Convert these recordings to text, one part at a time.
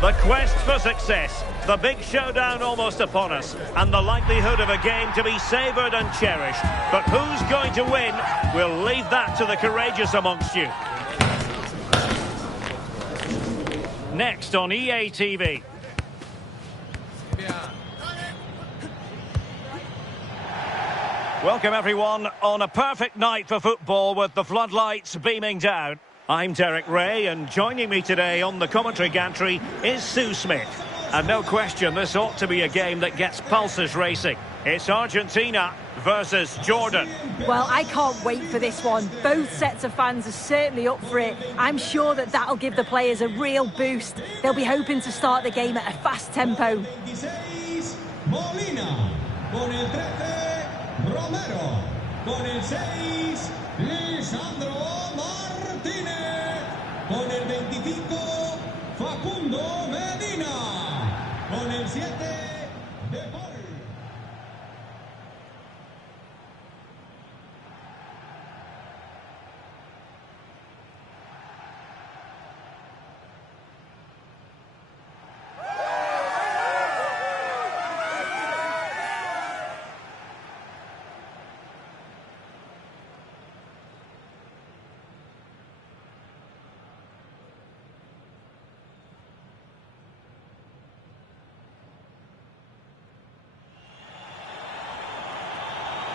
The quest for success, the big showdown almost upon us, and the likelihood of a game to be savoured and cherished. But who's going to win? We'll leave that to the courageous amongst you. Next on EA TV. Welcome everyone on a perfect night for football with the floodlights beaming down. I'm Derek Ray, and joining me today on the commentary gantry is Sue Smith. And no question, this ought to be a game that gets pulses racing. It's Argentina versus Jordan. Well, I can't wait for this one. Both sets of fans are certainly up for it. I'm sure that that'll give the players a real boost. They'll be hoping to start the game at a fast tempo. Molina, con el 13, Romero, con el 6, Lisandro Martínez, con el 25, Facundo Medina, con el 7, De Paul.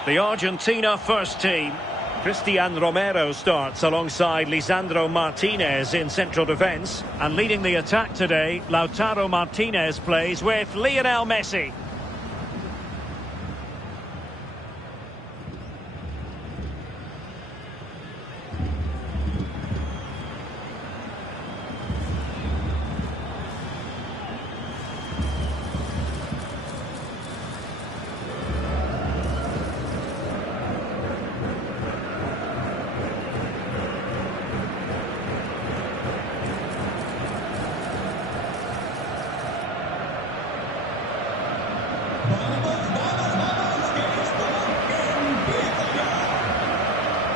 The Argentina first team. Cristian Romero starts alongside Lisandro Martinez in central defence. And leading the attack today, Lautaro Martinez plays with Lionel Messi.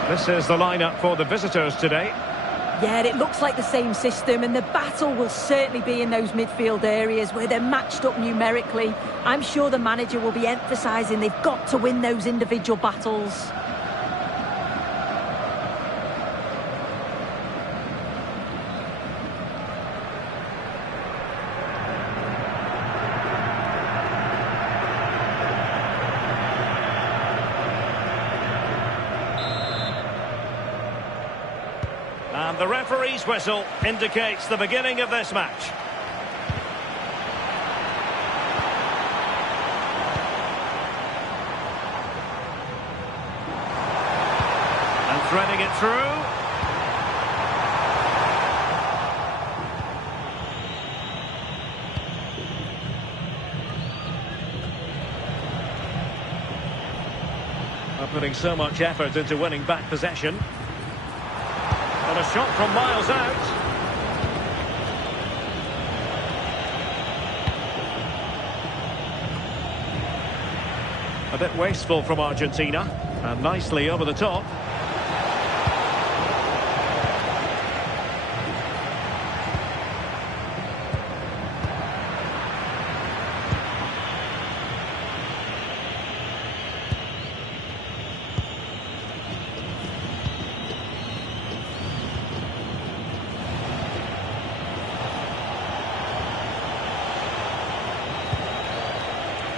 This is the lineup for the visitors today. Yeah, it looks like the same system, and the battle will certainly be in those midfield areas where they're matched up numerically. I'm sure the manager will be emphasising they've got to win those individual battles. And the referee's whistle indicates the beginning of this match. And threading it through. They're putting so much effort into winning back possession. And a shot from miles out. A bit wasteful from Argentina. And nicely over the top.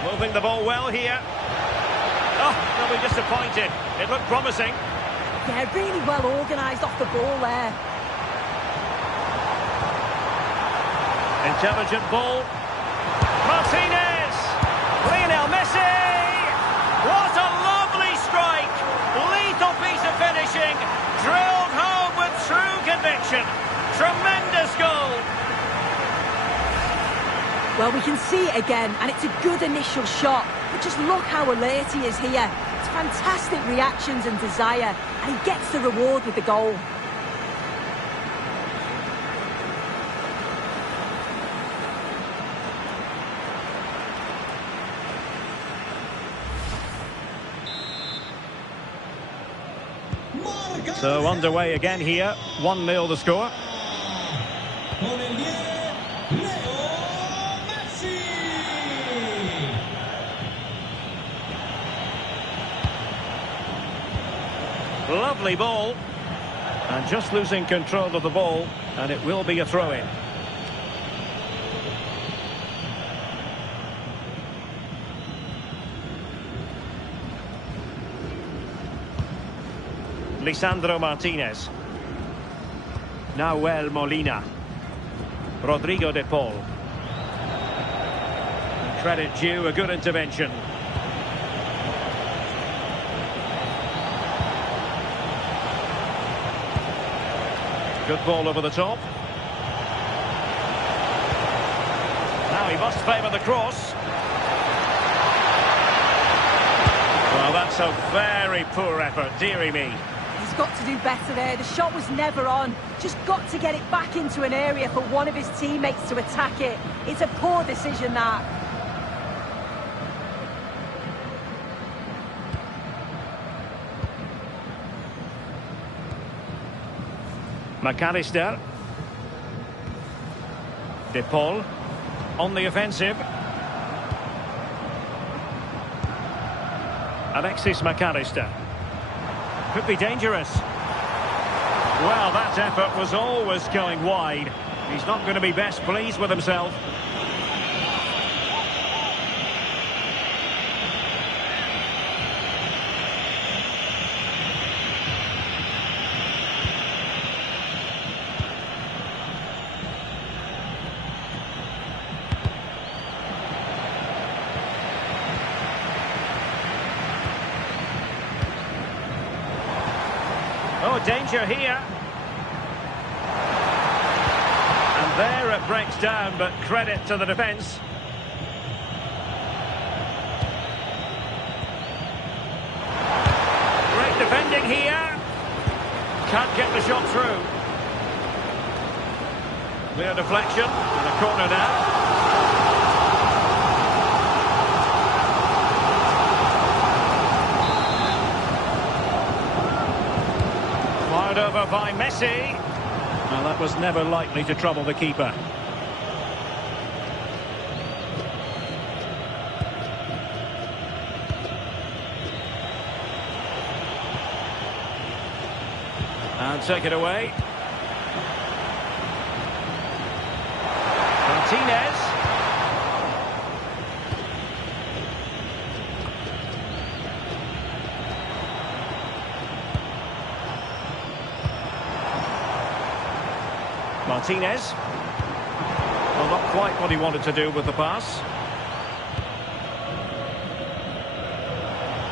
Moving the ball well here. Oh, they'll be disappointed. It looked promising. Yeah, really well organised off the ball there. Intelligent ball. Martinez! Lionel Messi! What a lovely strike! Lethal piece of finishing. Drilled home with true conviction. Tremendous goal. Well, we can see it again, and it's a good initial shot. But just look how alert he is here. It's fantastic reactions and desire, and he gets the reward with the goal. So underway again here. 1-0 the score. Con el 10, Leo lovely ball. And just losing control of the ball, and it will be a throw-in. Lisandro Martinez. Nahuel Molina. Rodrigo de Paul. Credit due, a good intervention. Good ball over the top. Now he must favour the cross. Well, that's a very poor effort, dearie me. He's got to do better there. The shot was never on. Just got to get it back into an area for one of his teammates to attack it. It's a poor decision, that. McAllister. De Paul on the offensive. Alexis McAllister. Could be dangerous. Well, that effort was always going wide. He's not going to be best pleased with himself. Oh, danger here. And there it breaks down, but credit to the defence. Great defending here. Can't get the shot through. Clear deflection, and a corner now. Over by Messi. Well, that was never likely to trouble the keeper. And take it away. Martinez. Martinez. Well, not quite what he wanted to do with the pass.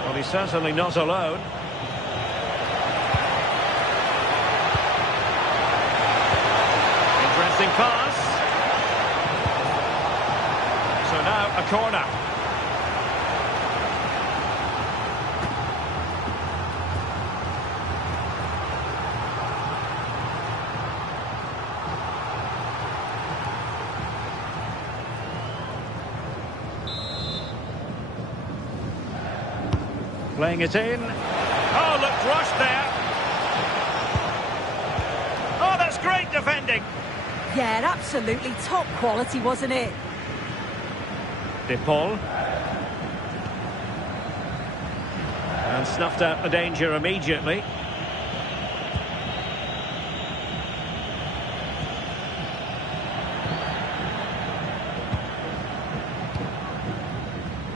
Well, he's certainly not alone. Interesting pass. So now a corner. Playing it in. Oh, looked rushed there. Oh, that's great defending. Yeah, absolutely top quality, wasn't it? De Paul. And snuffed out the danger immediately.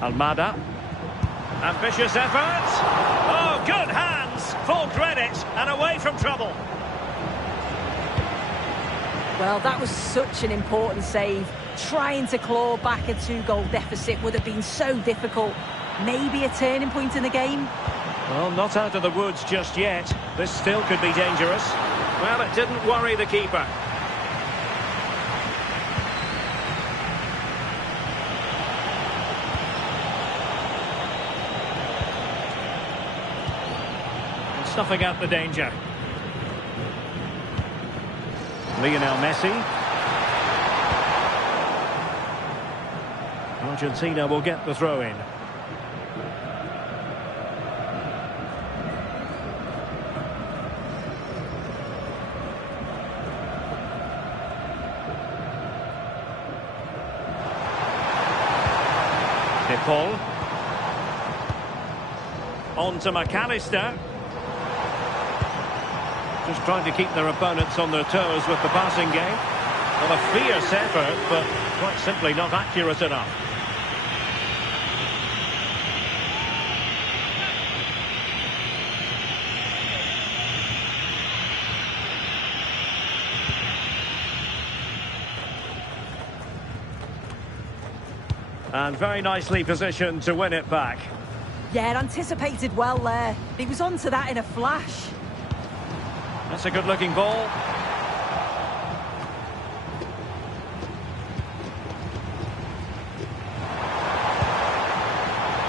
Almada. Ambitious effort. Oh, good hands. Full credit and away from trouble. Well, that was such an important save. Trying to claw back a 2-goal deficit would have been so difficult. Maybe a turning point in the game. Well, not out of the woods just yet. This still could be dangerous. Well, it didn't worry the keeper. Snuffing out the danger. Lionel Messi. Argentina will get the throw in. De Paul. On to McAllister. Just trying to keep their opponents on their toes with the passing game. Well, a fierce effort, but quite simply not accurate enough. And very nicely positioned to win it back. Yeah, anticipated well there. He was onto that in a flash. That's a good-looking ball.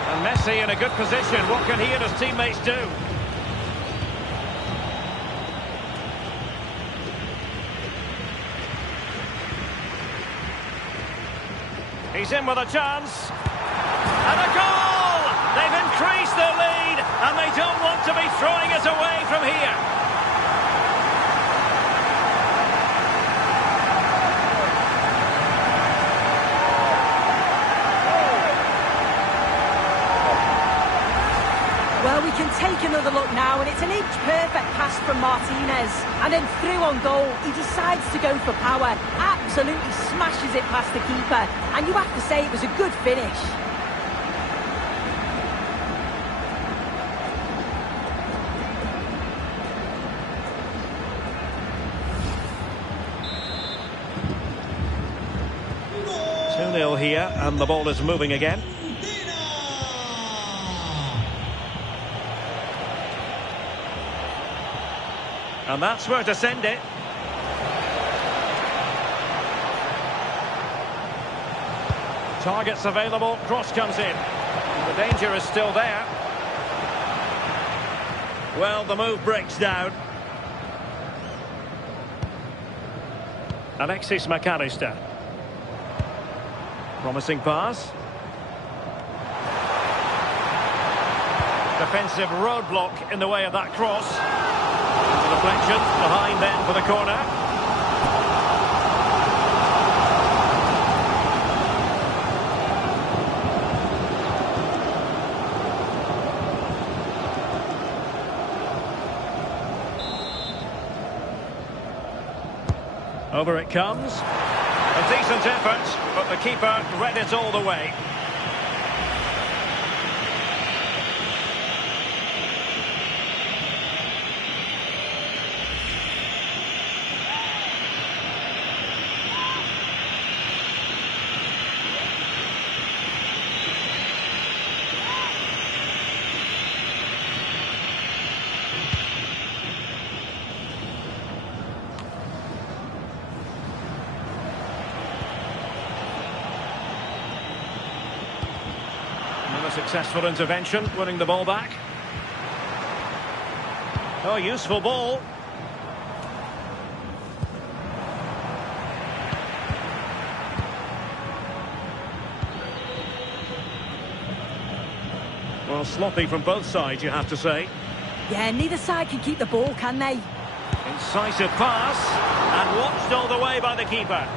And Messi in a good position. What can he and his teammates do? He's in with a chance. And a goal! They've increased their lead, and they don't want to be throwing it away from here. Well, we can take another look now, and it's an inch-perfect pass from Martinez. And then through on goal, he decides to go for power. Absolutely smashes it past the keeper. And you have to say it was a good finish. Two 2-0 here, and the ball is moving again. And that's where to send it. Targets available, cross comes in. The danger is still there. Well, the move breaks down. Alexis McAllister. Promising pass. Defensive roadblock in the way of that cross. The deflection behind then for the corner. Over it comes. A decent effort, but the keeper read it all the way. A successful intervention, winning the ball back. Oh, useful ball. Well, sloppy from both sides, you have to say. Yeah, neither side can keep the ball, can they? Incisive pass, and watched all the way by the keeper.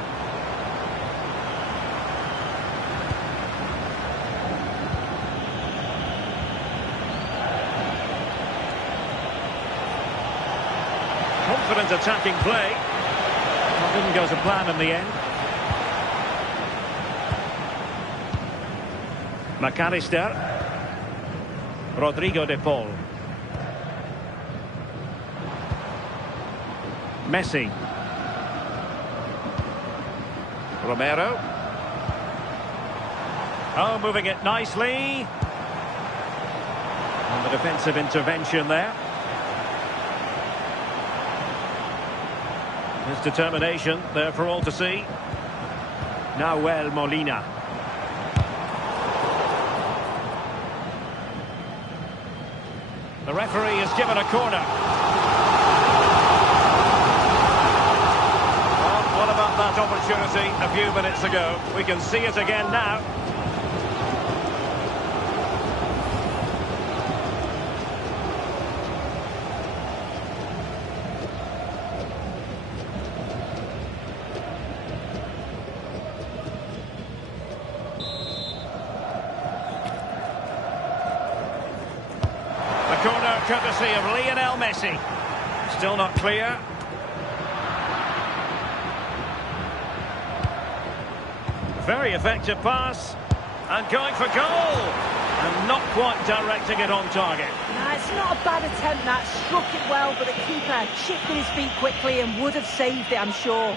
Confident attacking play. That didn't go to plan in the end. McAllister. Rodrigo de Paul. Messi. Romero. Oh, moving it nicely. And the defensive intervention there. His determination there for all to see. Nahuel Molina. The referee has given a corner. Well, what about that opportunity a few minutes ago? We can see it again now. Corner courtesy of Lionel Messi. Still not clear. Very effective pass. And going for goal. And not quite directing it on target. Nah, it's not a bad attempt that. Struck it well, but the keeper shifted his feet quickly and would have saved it, I'm sure.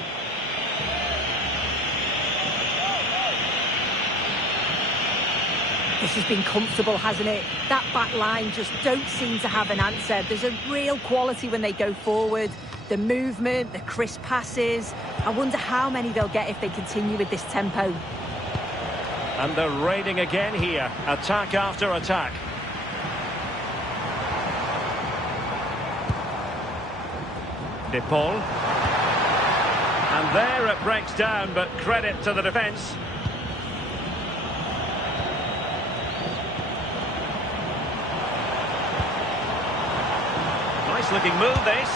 This has been comfortable, hasn't it? That back line just don't seem to have an answer. There's a real quality when they go forward. The movement, the crisp passes. I wonder how many they'll get if they continue with this tempo. And they're raining again here. Attack after attack. De Paul. And there it breaks down, but credit to the defence. Nice looking move, this.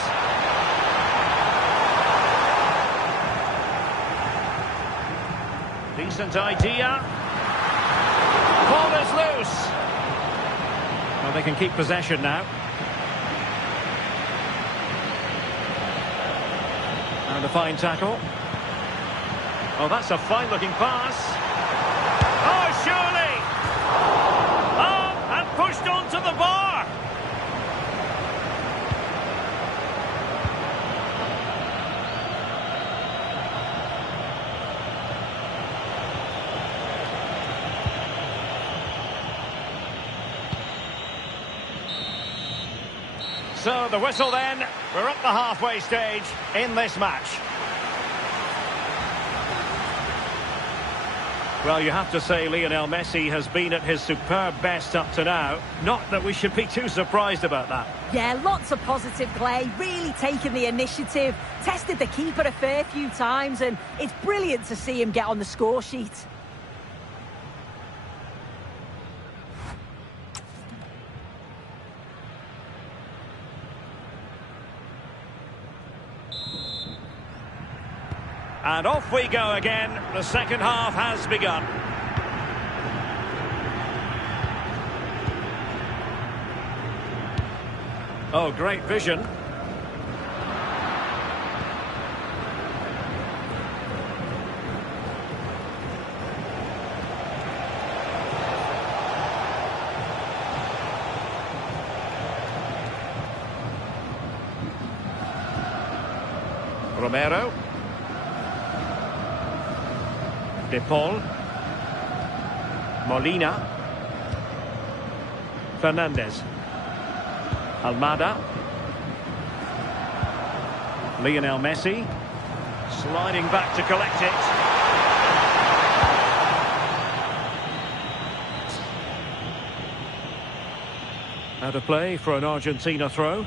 Decent idea. Ball is loose. Well, they can keep possession now. And a fine tackle. Oh, that's a fine-looking pass. Oh, surely! Oh, and pushed onto the bar. So the whistle then, we're up the halfway stage in this match. Well, you have to say Lionel Messi has been at his superb best up to now. Not that we should be too surprised about that. Yeah, lots of positive play, really taking the initiative, tested the keeper a fair few times, and it's brilliant to see him get on the score sheet. And off we go again. The second half has begun. Oh, great vision. Romero. De Paul. Molina. Fernandez. Almada. Lionel Messi. Sliding back to collect it. Out of play for an Argentina throw.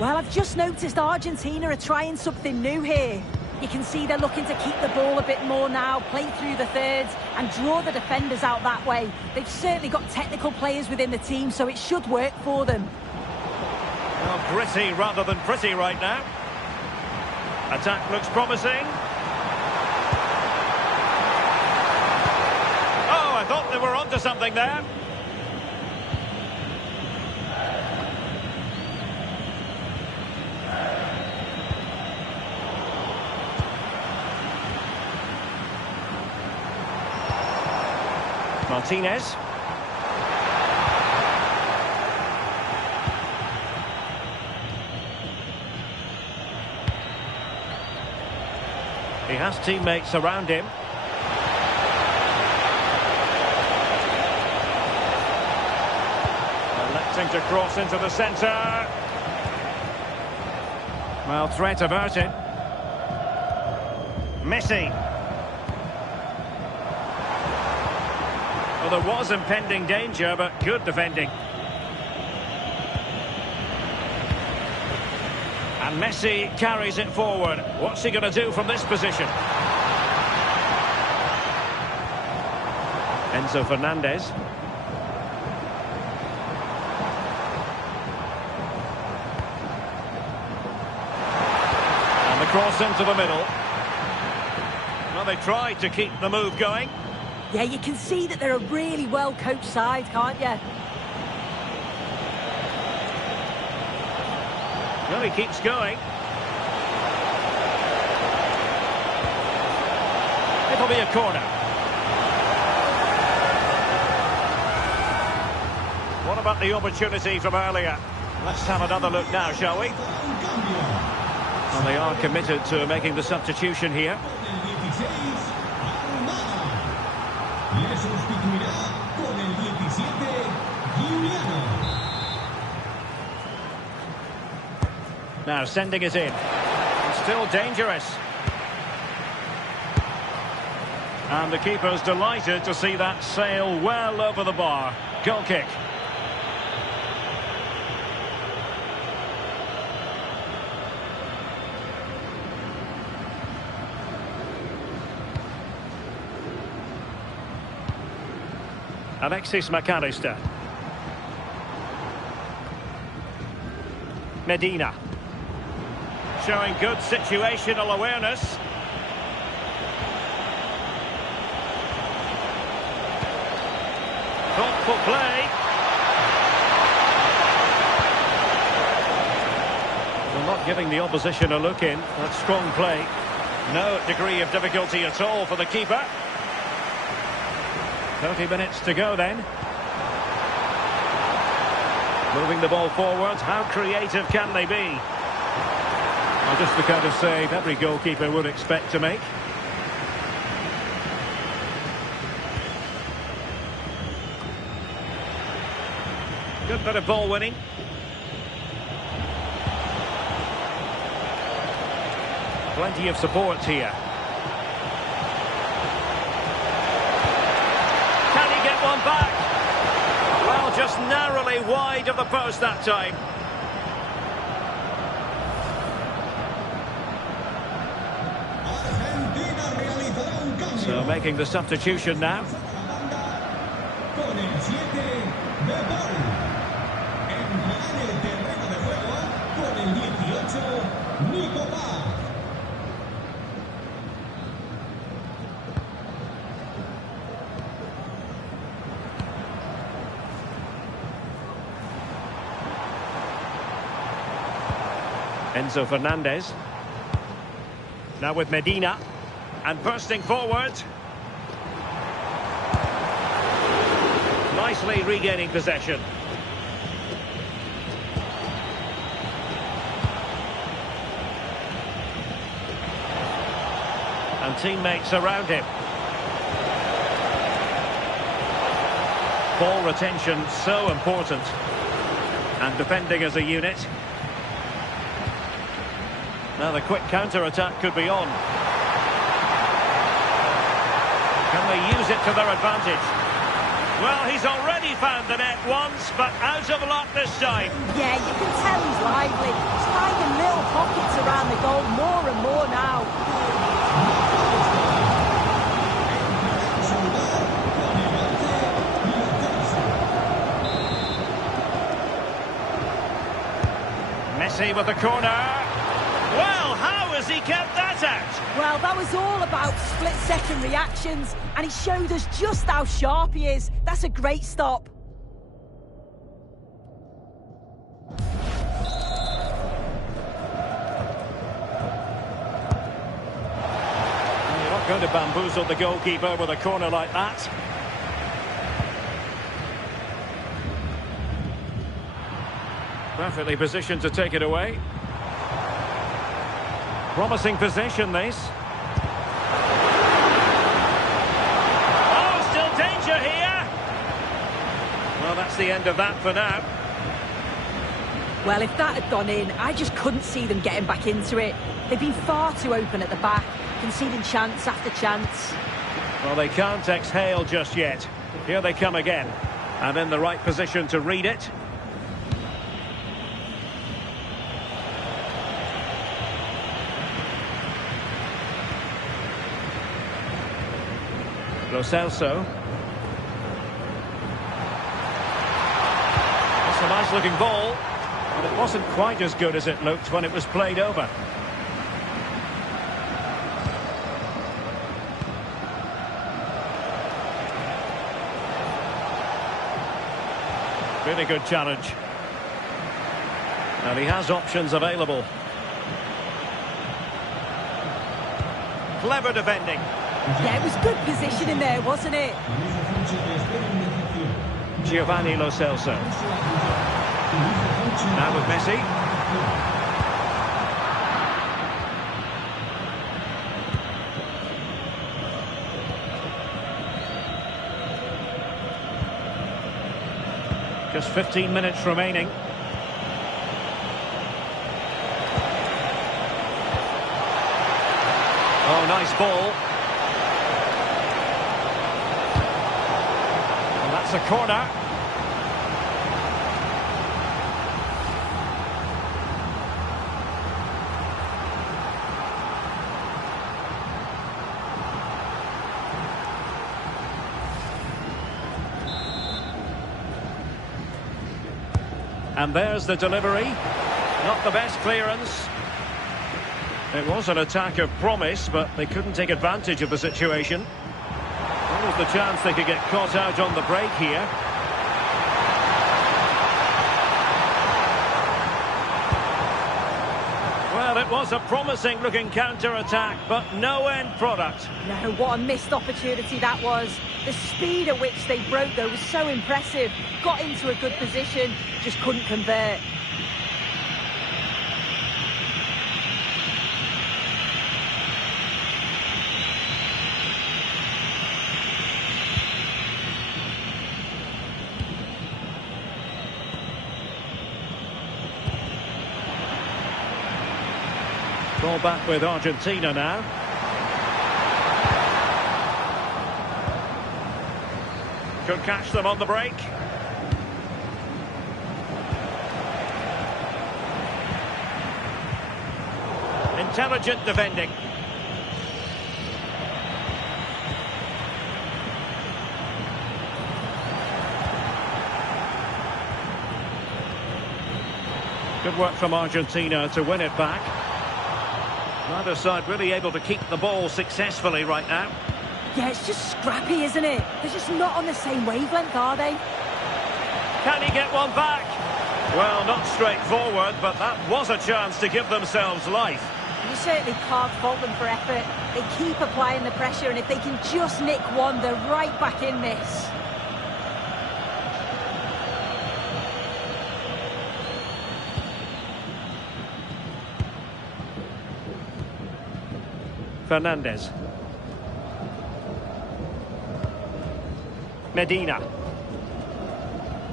Well, I've just noticed Argentina are trying something new here. You can see they're looking to keep the ball a bit more now, play through the thirds and draw the defenders out that way. They've certainly got technical players within the team, so it should work for them. Well, gritty rather than pretty right now. Attack looks promising. Oh, I thought they were onto something there. Martinez. He has teammates around him. Electing to cross into the centre. Well, threat averted. Messi. Well, there was impending danger, but good defending. And Messi carries it forward. What's he going to do from this position? Enzo Fernandez. And the cross into the middle. Well, they tried to keep the move going. Yeah, you can see that they're a really well-coached side, can't you? Well, he keeps going. It'll be a corner. What about the opportunity from earlier? Let's have another look now, shall we? Well, they are committed to making the substitution here. Now sending it in. It's still dangerous. And the keeper's delighted to see that sail well over the bar. Goal kick. Alexis McAllister. Medina. Showing good situational awareness. Thoughtful play. Well, not giving the opposition a look in. That's strong play. No degree of difficulty at all for the keeper. 30 minutes to go then. Moving the ball forward. How creative can they be? Well, just the kind of save every goalkeeper would expect to make. Good bit of ball winning. Plenty of support here. Can he get one back? Well, just narrowly wide of the post that time. So making the substitution now. Enzo Fernandez. Now with Medina. And bursting forward. Nicely regaining possession. And teammates around him. Ball retention so important. And defending as a unit. Now the quick counter-attack could be on. Can they use it to their advantage? Well, he's already found the net once, but out of luck this time. Yeah, you can tell he's lively. He's finding little pockets around the goal more and more now. Messi with the corner. Well, how has he kept that out? Well, that was all about split-second reactions, and he showed us just how sharp he is. That's a great stop. You're not going to bamboozle the goalkeeper with a corner like that. Perfectly positioned to take it away. Promising possession, this. Oh, still danger here. Well, that's the end of that for now. Well, if that had gone in, I just couldn't see them getting back into it. They've been far too open at the back, conceding chance after chance. Well, they can't exhale just yet. Here they come again. And in the right position to read it. Lo Celso. That's a nice looking ball, but it wasn't quite as good as it looked when it was played over. Really good challenge. And he has options available. Clever defending. Yeah, it was good positioning there, wasn't it? Giovanni Lo Celso. Now with Messi. Just 15 minutes remaining. Oh, nice ball. And that's a corner. And there's the delivery. Not the best clearance. It was an attack of promise, but they couldn't take advantage of the situation. What was the chance they could get caught out on the break here? Well, it was a promising looking counter-attack, but no end product. No, what a missed opportunity that was. The speed at which they broke, though, was so impressive. Got into a good position, just couldn't convert. Ball back with Argentina now. Could catch them on the break. Intelligent defending. Good work from Argentina to win it back. Neither side really able to keep the ball successfully right now. Yeah, it's just scrappy, isn't it? They're just not on the same wavelength, are they? Can he get one back? Well, not straightforward, but that was a chance to give themselves life. You certainly can't fault them for effort. They keep applying the pressure, and if they can just nick one, they're right back in this. Fernandez. Medina.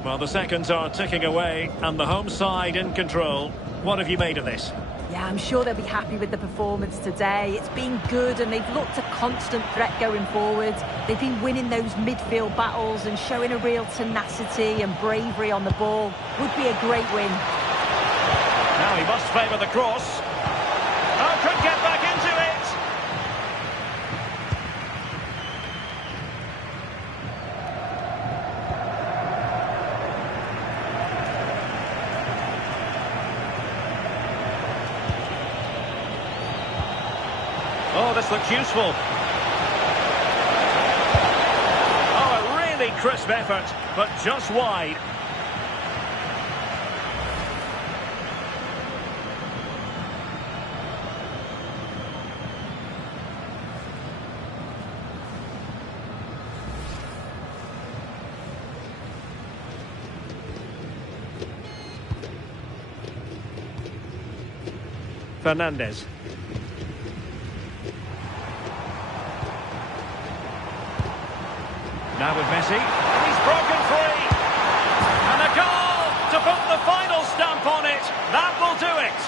Well, the seconds are ticking away, and the home side in control. What have you made of this? Yeah, I'm sure they'll be happy with the performance today. It's been good, and they've looked a constant threat going forward. They've been winning those midfield battles and showing a real tenacity and bravery on the ball. Would be a great win. Now he must favour the cross. Oh, could get back into it! Oh, this looks useful. Oh, a really crisp effort, but just wide. Fernandez. Now with Messi, and he's broken free. And a goal to put the final stamp on it. That will do it.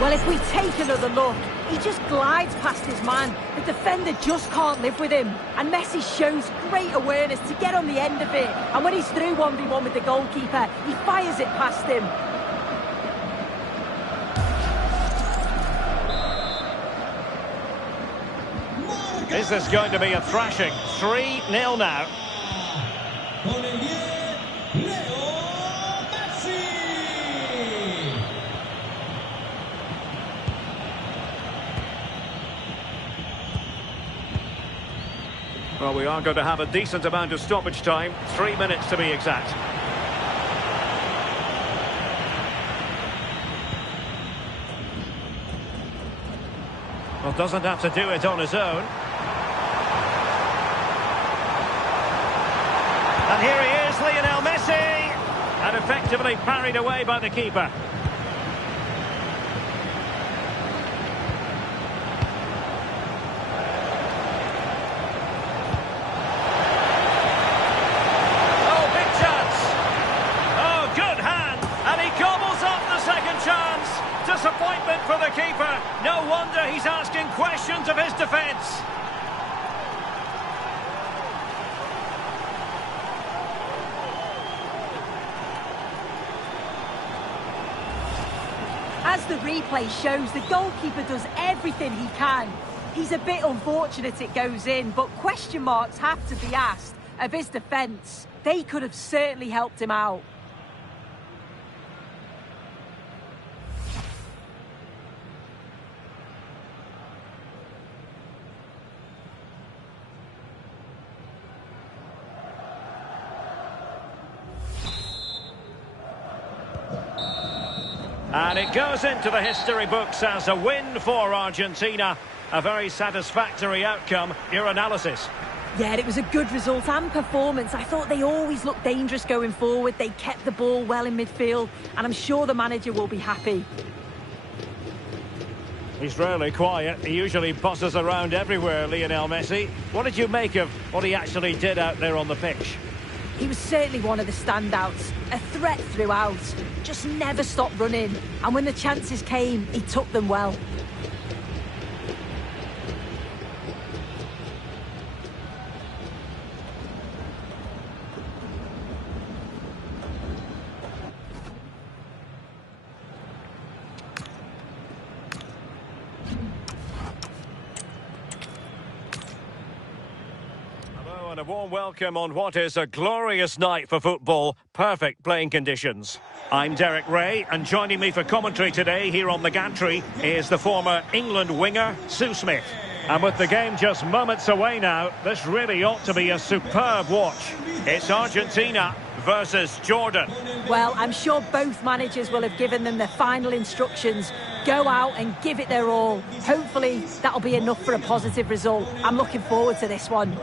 Well, if we take another look, he just glides past his man. The defender just can't live with him. And Messi shows great awareness to get on the end of it. And when he's through 1v1 with the goalkeeper, he fires it past him. Is this going to be a thrashing? 3-0 now. Well, we are going to have a decent amount of stoppage time. 3 minutes to be exact. Well, doesn't have to do it on his own. And here he is, Lionel Messi. And effectively parried away by the keeper. Oh, big chance. Oh, good hand. And he gobbles up the second chance. Disappointment for the keeper. No wonder he's asking questions of his defence. As the replay shows, the goalkeeper does everything he can. He's a bit unfortunate it goes in, but question marks have to be asked of his defence. They could have certainly helped him out. And it goes into the history books as a win for Argentina. A very satisfactory outcome. Your analysis? Yeah, it was a good result and performance. I thought they always looked dangerous going forward. They kept the ball well in midfield, and I'm sure the manager will be happy. He's rarely quiet. He usually bosses around everywhere, Lionel Messi. What did you make of what he actually did out there on the pitch? He was certainly one of the standouts. A threat throughout. Just never stopped running. And when the chances came, he took them well. And a warm welcome on what is a glorious night for football. Perfect playing conditions. I'm Derek Ray, and joining me for commentary today here on the gantry is the former England winger, Sue Smith. And with the game just moments away now, this really ought to be a superb watch. It's Argentina versus Jordan. Well, I'm sure both managers will have given them their final instructions. Go out and give it their all. Hopefully, that'll be enough for a positive result. I'm looking forward to this one.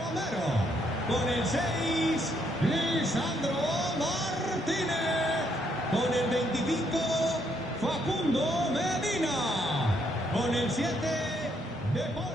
Con el 6, Lisandro Martínez. Con el 25, Facundo Medina. Con el 7, De Paul.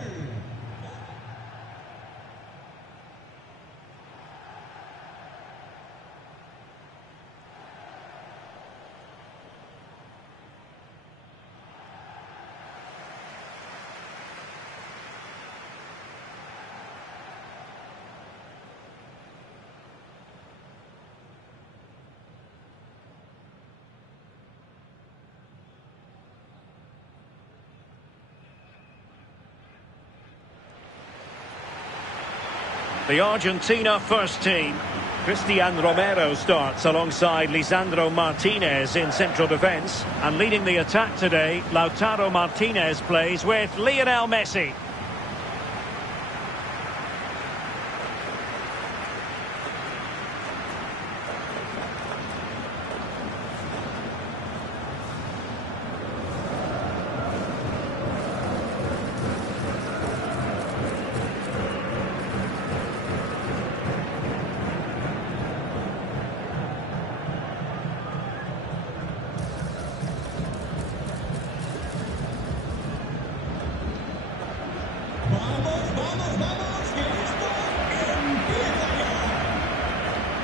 The Argentina first team. Cristian Romero starts alongside Lisandro Martinez in central defence. And leading the attack today, Lautaro Martinez plays with Lionel Messi.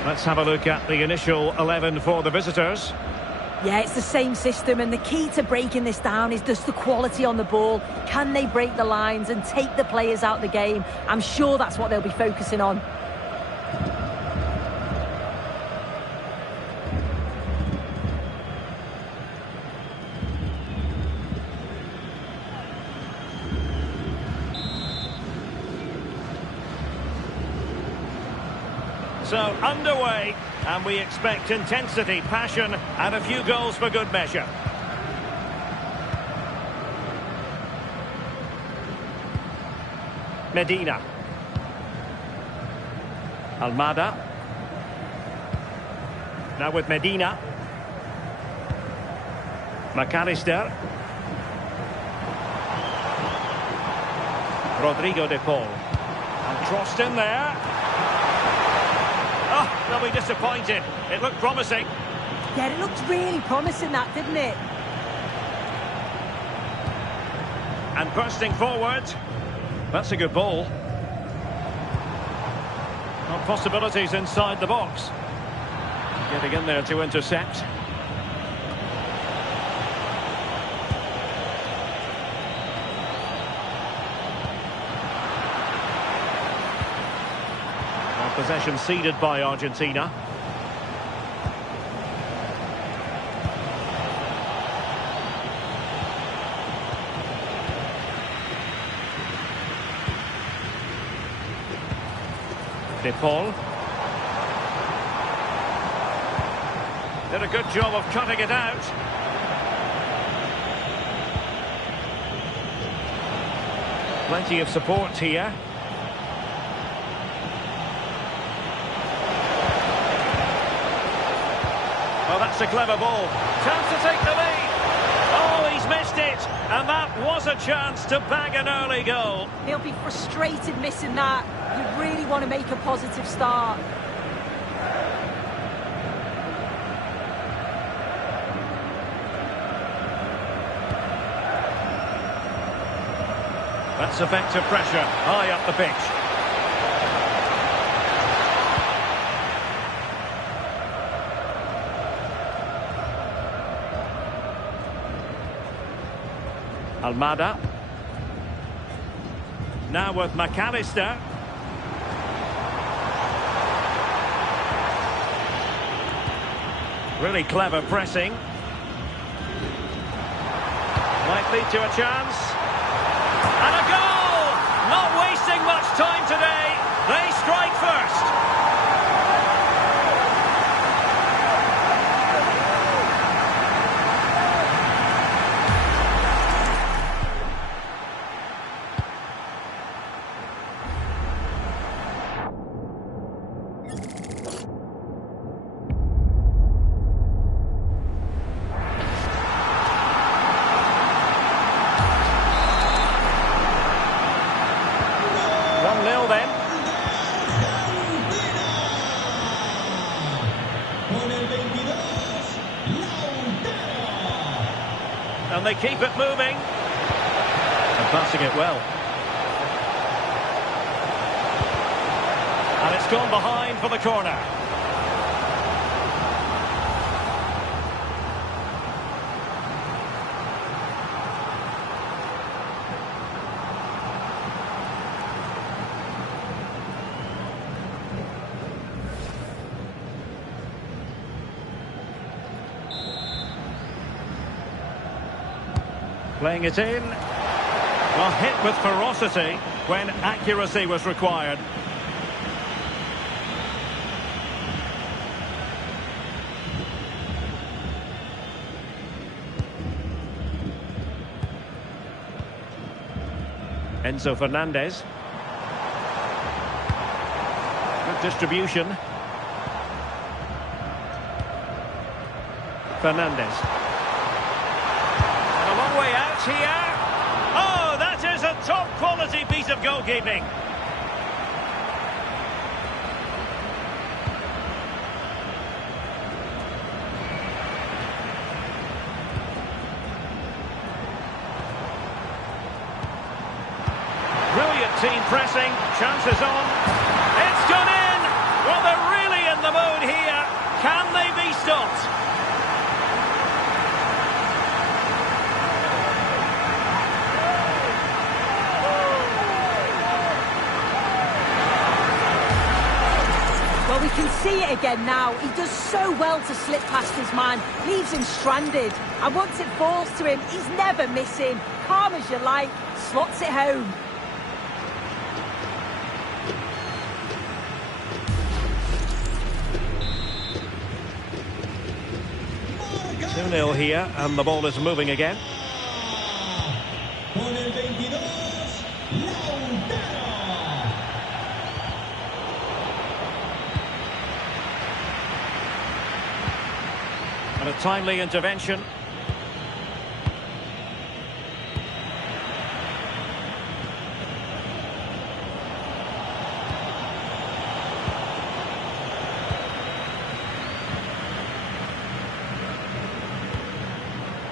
Let's have a look at the initial 11 for the visitors. Yeah, it's the same system, and the key to breaking this down is just the quality on the ball. Can they break the lines and take the players out of the game? I'm sure that's what they'll be focusing on. So, underway, and we expect intensity, passion, and a few goals for good measure. Medina. Almada. Now with Medina. McAllister. Rodrigo de Paul. And crossed in there. Oh, they'll be disappointed. It looked promising. Yeah, it looked really promising, that, didn't it? And bursting forward. That's a good ball. Well, possibilities inside the box. Getting in there to intercept. Well, possession ceded by Argentina. De Paul. Did a good job of cutting it out. Plenty of support here. Oh, that's a clever ball. Chance to take the lead. Oh, he's missed it. And that was a chance to bag an early goal. He'll be frustrated missing that. You really want to make a positive start. That's effective pressure high up the pitch. Almada. Now with McAllister. Really clever pressing. Might lead to a chance. And a goal! Not wasting much time today. They strike first. Then. And they keep it moving. And passing it well. And it's gone behind for the corner. Playing it in. Well, hit with ferocity when accuracy was required. Enzo Fernandez. Good distribution. Fernandez. Way out here. Oh, that is a top quality piece of goalkeeping. Brilliant team pressing, chances on. It's gone in. Well, they're really in the mood here. Can they be stopped? Well, we can see it again now. He does so well to slip past his man, leaves him stranded. And once it falls to him, he's never missing. Calm as you like, slots it home. Two 2-0 here, and the ball is moving again. timely intervention.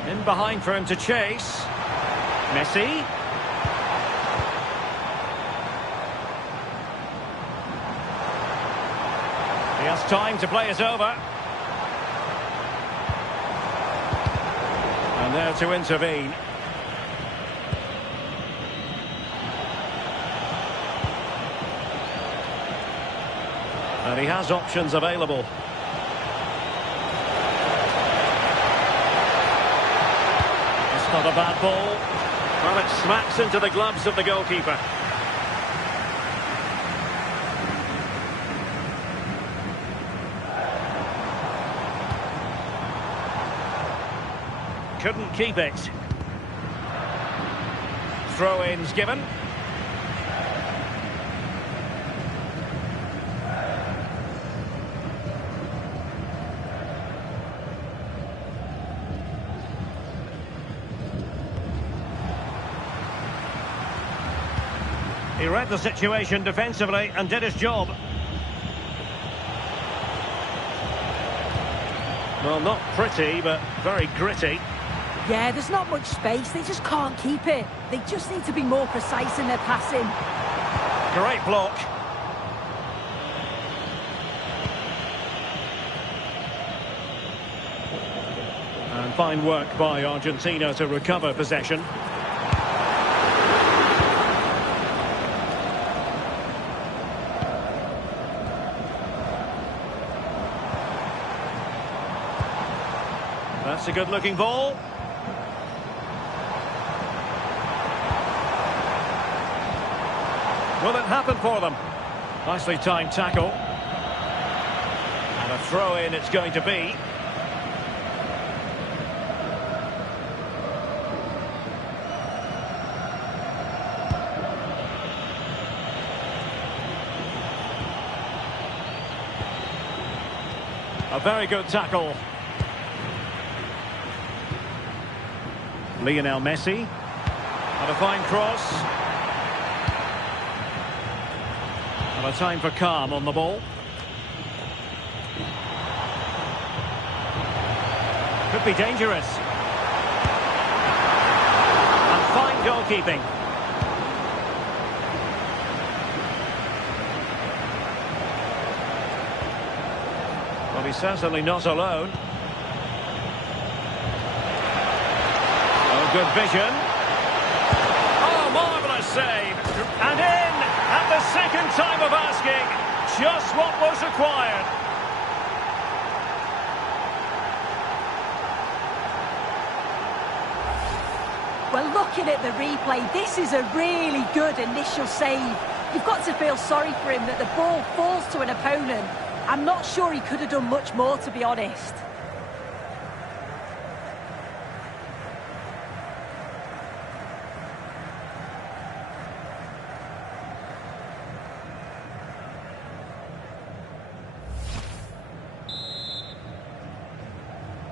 In behind for him to chase. Messi. He has time to play it over. And there to intervene. And he has options available. It's not a bad ball. Well, it smacks into the gloves of the goalkeeper. Couldn't keep it. Throw-ins given. He read the situation defensively and did his job. Well, not pretty, but very gritty. Yeah, there's not much space. They just can't keep it. They just need to be more precise in their passing. Great block. And fine work by Argentina to recover possession. That's a good-looking ball. Will it happen for them? Nicely timed tackle. And a throw-in it's going to be. A very good tackle. Lionel Messi. And a fine cross. And a time for calm on the ball. Could be dangerous. And fine goalkeeping. Well, he's certainly not alone. Oh, good vision. Oh, marvellous save. And in at the second time of asking. Just what was required. Well, looking at the replay, this is a really good initial save. You've got to feel sorry for him that the ball falls to an opponent. I'm not sure he could have done much more, to be honest.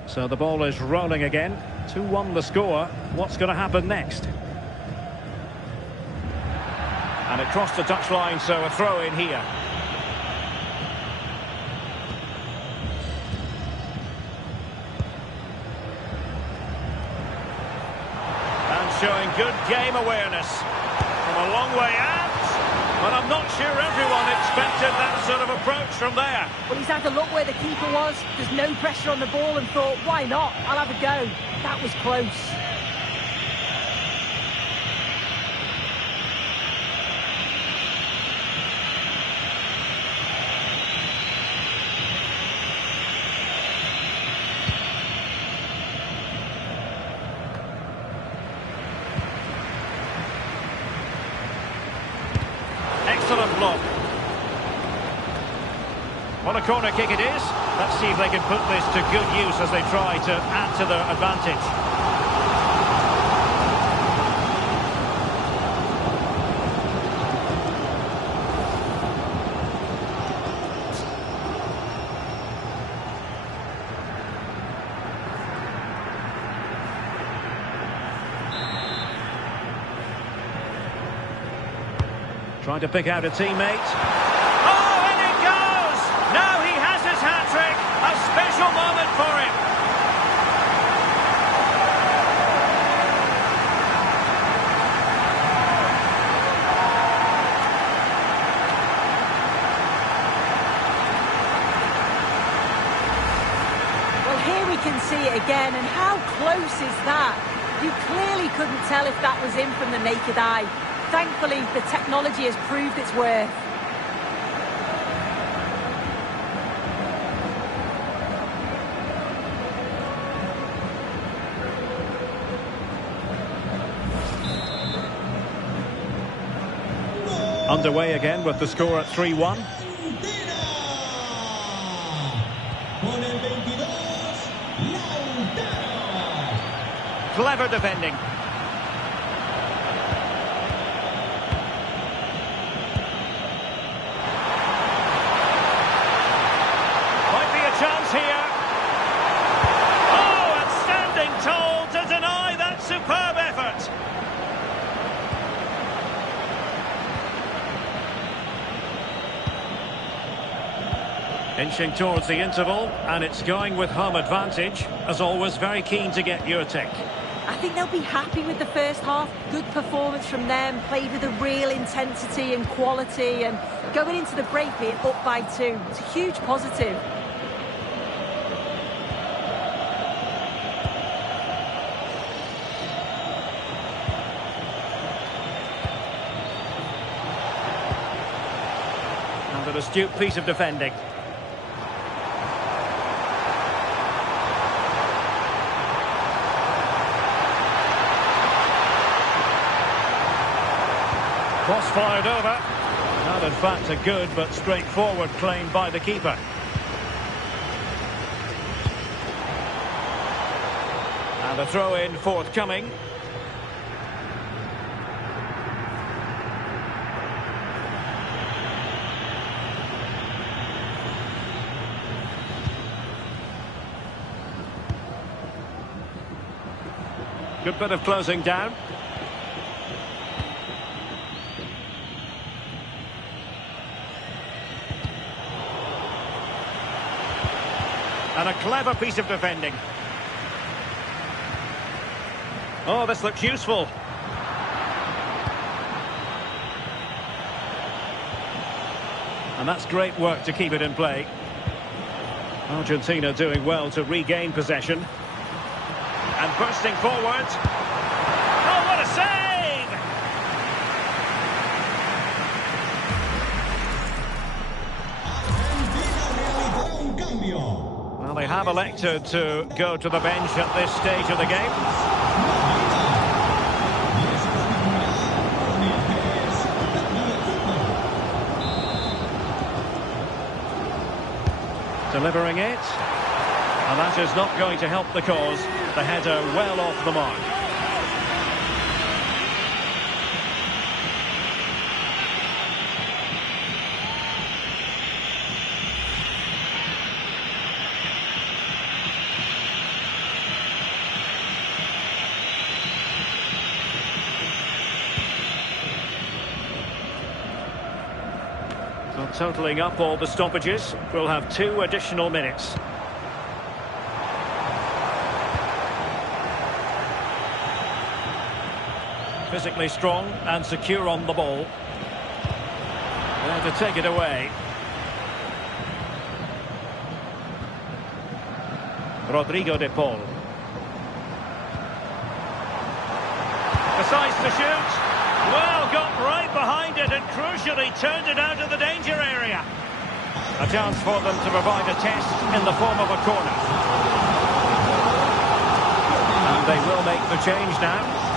So the ball is rolling again. 2-1 the score. What's going to happen next? And it crossed the touchline, so a throw in here. And showing good game awareness. From a long way out. But I'm not sure everyone expected that sort of approach from there. Well, he's had a look where the keeper was. There's no pressure on the ball and thought, why not? I'll have a go. That was close. Excellent block. What a corner kick it is. Let's see if they can put this to good use as they try to add to their advantage. Trying to pick out a teammate. Oh, and it goes! Now he has his hat-trick. A special moment for him. Well, here we can see it again, and how close is that? You clearly couldn't tell if that was in from the naked eye. Thankfully, the technology has proved its worth. Underway again with the score at 3-1. Clever defending. Might be a chance here. Oh, and standing tall to deny that superb effort. Inching towards the interval, and it's going with home advantage. As always, very keen to get your take. I think they'll be happy with the first half. Good performance from them, played with a real intensity and quality, and going into the break being up by 2. It's a huge positive. And an astute piece of defending. Cross fired over. And in fact a good but straightforward claim by the keeper. And a throw in forthcoming. Good bit of closing down. And a clever piece of defending. Oh, this looks useful. And that's great work to keep it in play. Argentina doing well to regain possession. And bursting forward. Oh, what a save! Well, they have elected to go to the bench at this stage of the game. Delivering it. And that is not going to help the cause. The header well off the mark. Well, totalling up all the stoppages, we'll have 2 additional minutes. Physically strong and secure on the ball. There to take it away. Rodrigo de Paul. Decides to shoot. Well, got right behind it and crucially turned it out of the danger area. A chance for them to provide a test in the form of a corner. And they will make the change now.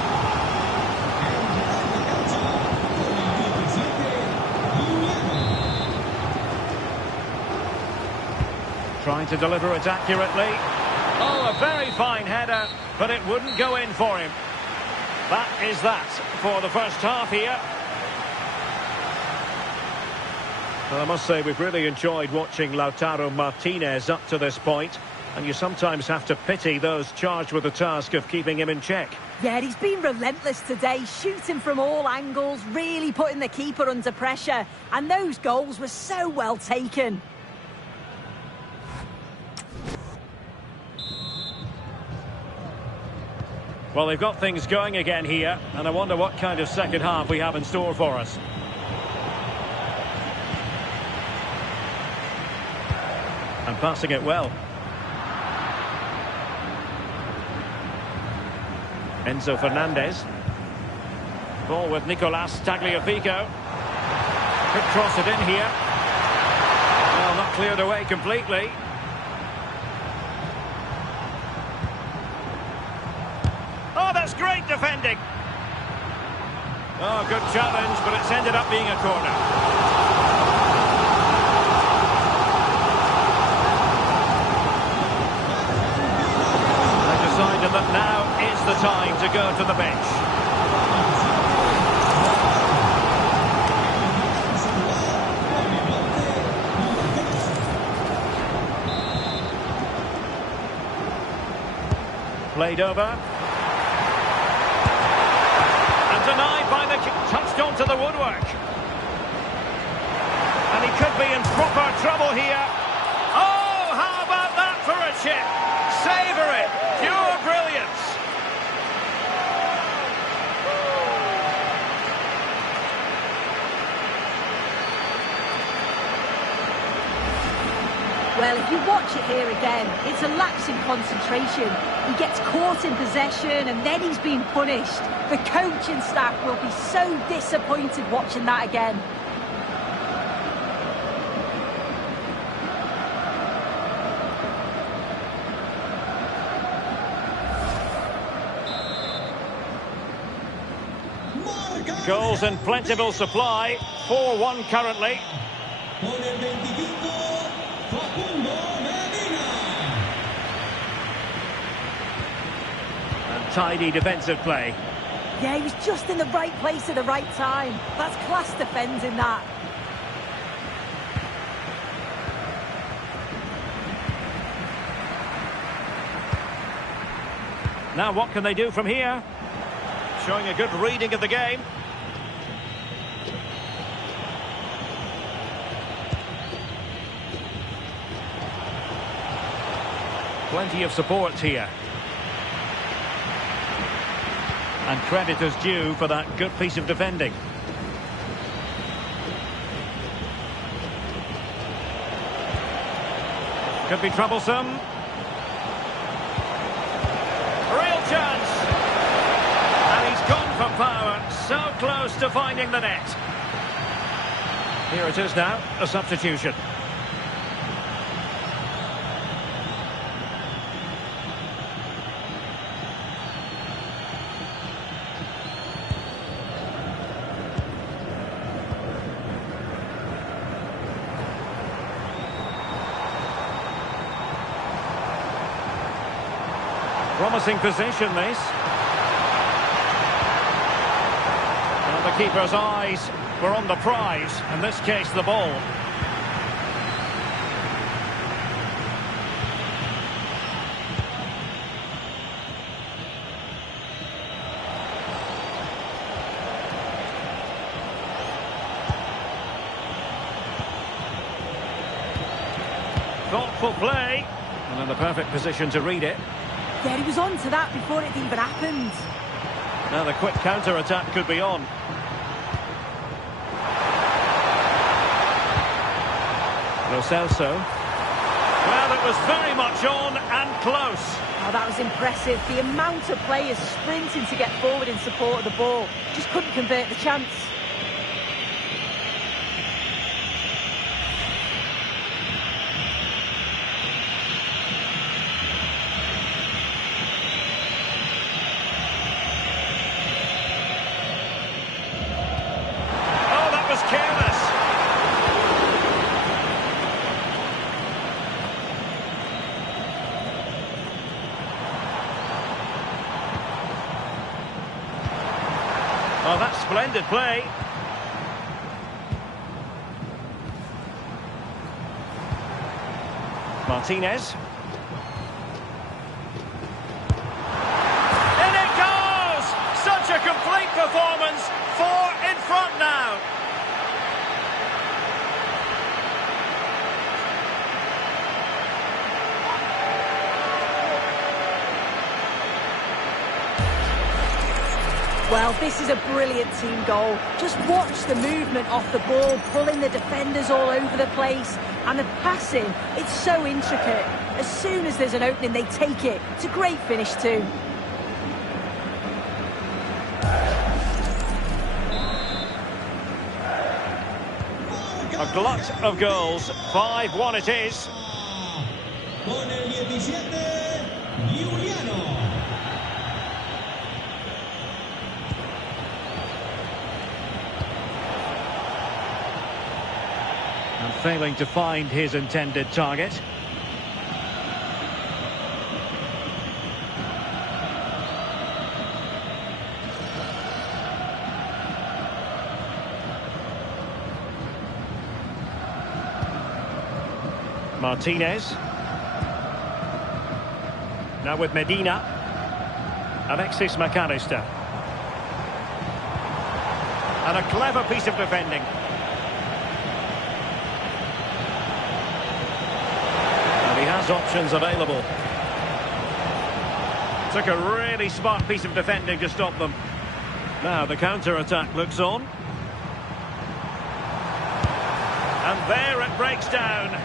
Trying to deliver it accurately. Oh, a very fine header, but it wouldn't go in for him. That is that for the first half here. Well, I must say we've really enjoyed watching Lautaro Martinez up to this point, and you sometimes have to pity those charged with the task of keeping him in check. Yeah, he's been relentless today, shooting from all angles, really putting the keeper under pressure. And those goals were so well taken. Well, they've got things going again here, and I wonder what kind of second half we have in store for us. And passing it well. Enzo Fernandez. Ball with Nicolas Tagliafico. Could cross it in here. Well, not cleared away completely. Oh, that's great defending. Oh, good challenge, but it's ended up being a corner. They've decided that now is the time to go to the bench. Played over. Denied by the touched onto the woodwork. And he could be in proper trouble here. Oh, how about that for a chip? Savour it. Pure brilliance. Well, if you watch it here again, it's a lapse in concentration. He gets caught in possession and then he's being punished. The coaching staff will be so disappointed watching that again. Goals in plentiful supply. 4-1 currently. And tidy defensive play. Yeah, he was just in the right place at the right time. That's class defending, that. Now what can they do from here? Showing a good reading of the game. Plenty of support here. And credit is due for that good piece of defending. Could be troublesome. Real chance. And he's gone for power. So close to finding the net. Here it is now, a substitution. Promising position, this. Well, the keeper's eyes were on the prize, in this case the ball. Thoughtful play, and in the perfect position to read it. Yeah, he was on to that before it even happened. Now the quick counter-attack could be on. Lo Celso. Well, it was very much on and close. Oh, that was impressive. The amount of players sprinting to get forward in support of the ball. Just couldn't convert the chance. Well, that's splendid play. Martinez. In it goes! Well, this is a brilliant team goal. Just watch the movement off the ball, pulling the defenders all over the place. And the passing, it's so intricate. As soon as there's an opening, they take it. It's a great finish too. A glut of goals. 5-1 it is. Con el 17, Juliano. And failing to find his intended target. Martinez. Now with Medina. Alexis McAllister. And a clever piece of defending. And he has options available. Took a really smart piece of defending to stop them. Now the counter-attack looks on. And there it breaks down.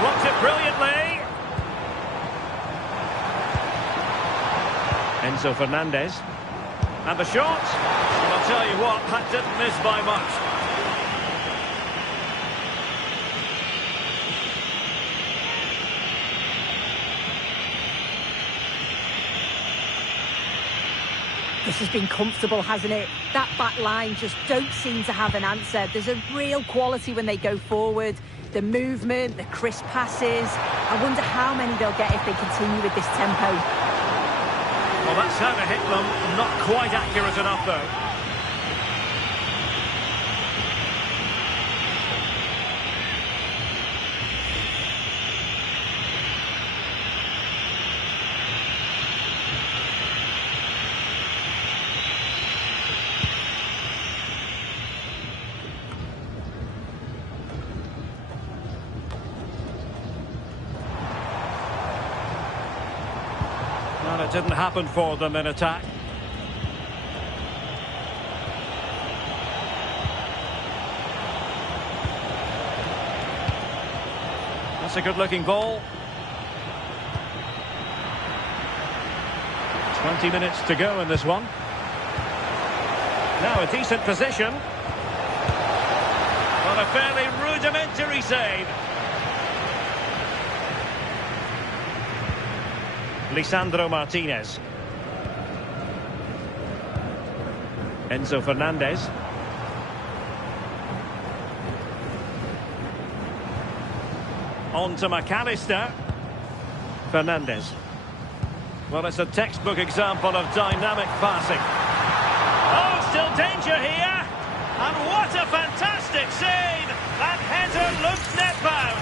Blocked it brilliantly. Enzo Fernandez. And the shot. And I'll tell you what, that didn't miss by much. This has been comfortable, hasn't it? That back line just don't seem to have an answer. There's a real quality when they go forward. The movement, the crisp passes. I wonder how many they'll get if they continue with this tempo. Well, that's how to hit them. Not quite accurate enough, though. And it didn't happen for them in attack. That's a good-looking ball. 20 minutes to go in this one. Now a decent position. But a fairly rudimentary save. Lisandro Martinez. Enzo Fernandez. On to McAllister. Fernandez. Well, it's a textbook example of dynamic passing. Oh, still danger here. And what a fantastic save. That header looks net-bound.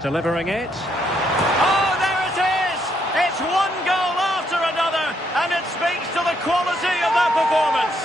Delivering it. Oh, there it is! It's one goal after another, and it speaks to the quality of that performance.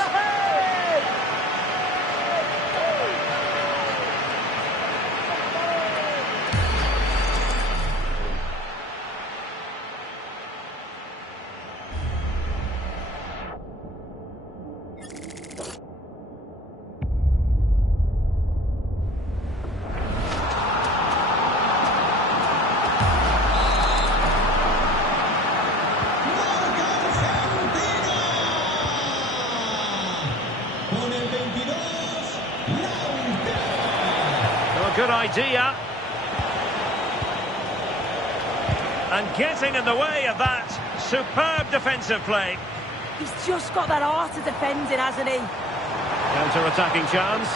Good idea. And getting in the way of that superb defensive play. He's just got that art of defending, hasn't he? Counter-attacking chance.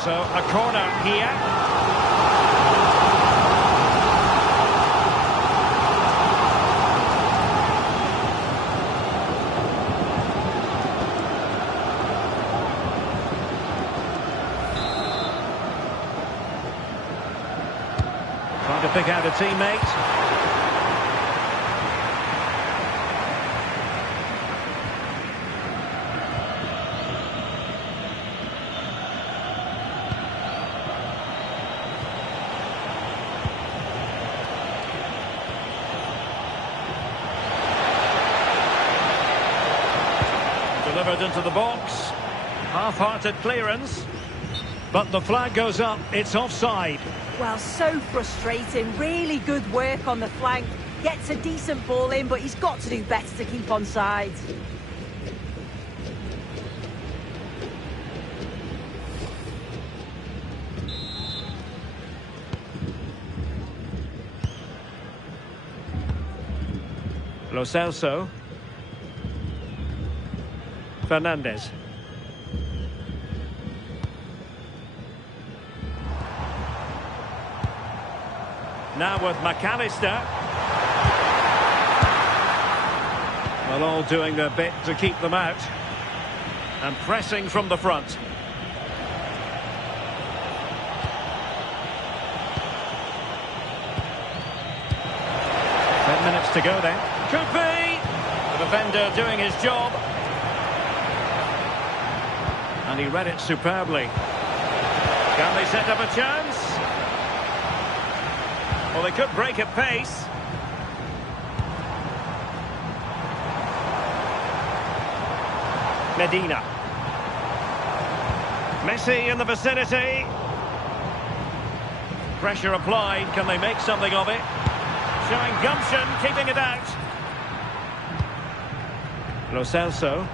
So a corner here. pick out a teammate. Delivered into the box. Half-hearted clearance. But the flag goes up. It's offside. Well, so frustrating. Really good work on the flank. Gets a decent ball in, but he's got to do better to keep on side. Lo Celso. Fernandez. Now with McAllister. Well, all doing their bit to keep them out. And pressing from the front. 10 minutes to go then. Could be! The defender doing his job. And he read it superbly. Can they set up a chance? Well, they could break at pace. Medina. Messi in the vicinity. Pressure applied. Can they make something of it? Showing gumption, keeping it out. Lo Celso.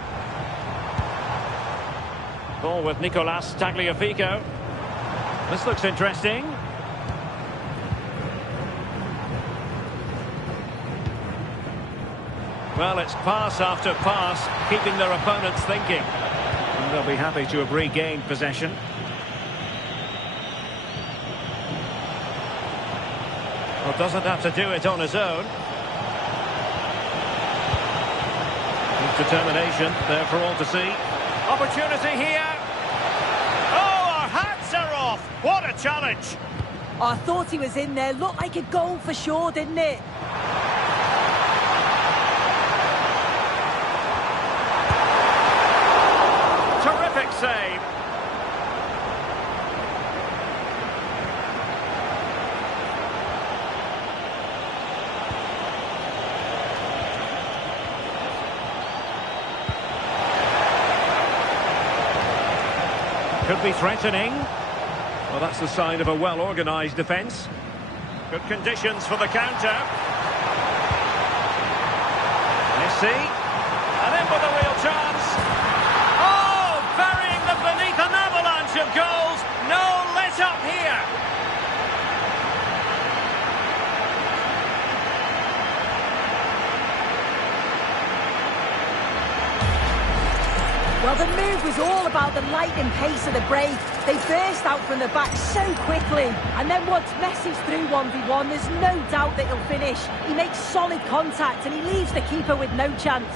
Ball with Nicolas Tagliafico. This looks interesting. Well, it's pass after pass, keeping their opponents thinking. And they'll be happy to have regained possession. Well, doesn't have to do it on his own. His determination there for all to see. Opportunity here. Oh, our hats are off. What a challenge. I thought he was in there. Looked like a goal for sure, didn't it? Terrific save. Could be threatening. Well, that's the sign of a well-organised defence. Good conditions for the counter. Messi. And in with a real chance. Oh, burying them beneath an avalanche of goals. No let-up here. Well, the move was all about the lightning pace of the break. They burst out from the back so quickly. And then once Messi's through 1v1, there's no doubt that he'll finish. He makes solid contact and he leaves the keeper with no chance.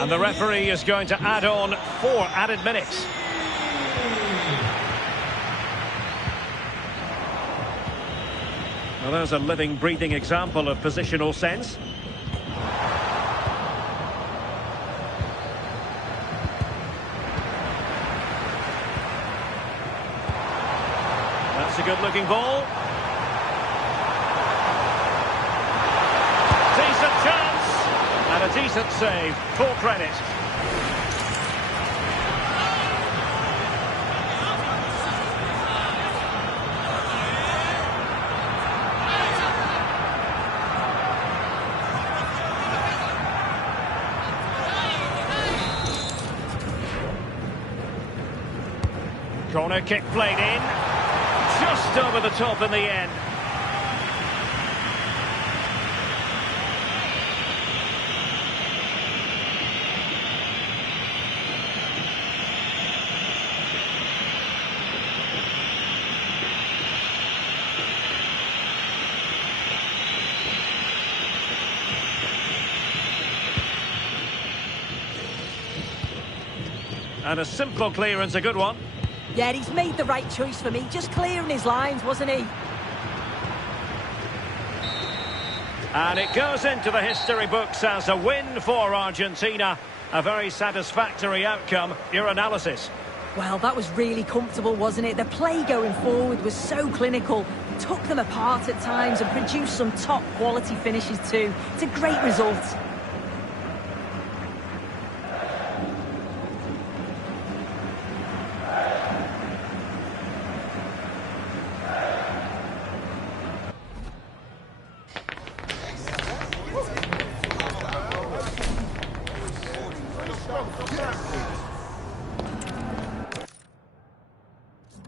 And the referee is going to add on 4 added minutes. Well, there's a living, breathing example of positional sense. That's a good-looking ball. Decent chance. And a decent save. Full credit. Corner kick played in. Just over the top in the end. And a simple clearance, a good one. Yeah, he's made the right choice for me. Just clearing his lines, wasn't he? And it goes into the history books as a win for Argentina. A very satisfactory outcome. Your analysis? Well, that was really comfortable, wasn't it? The play going forward was so clinical. Took them apart at times and produced some top-quality finishes too. It's a great result.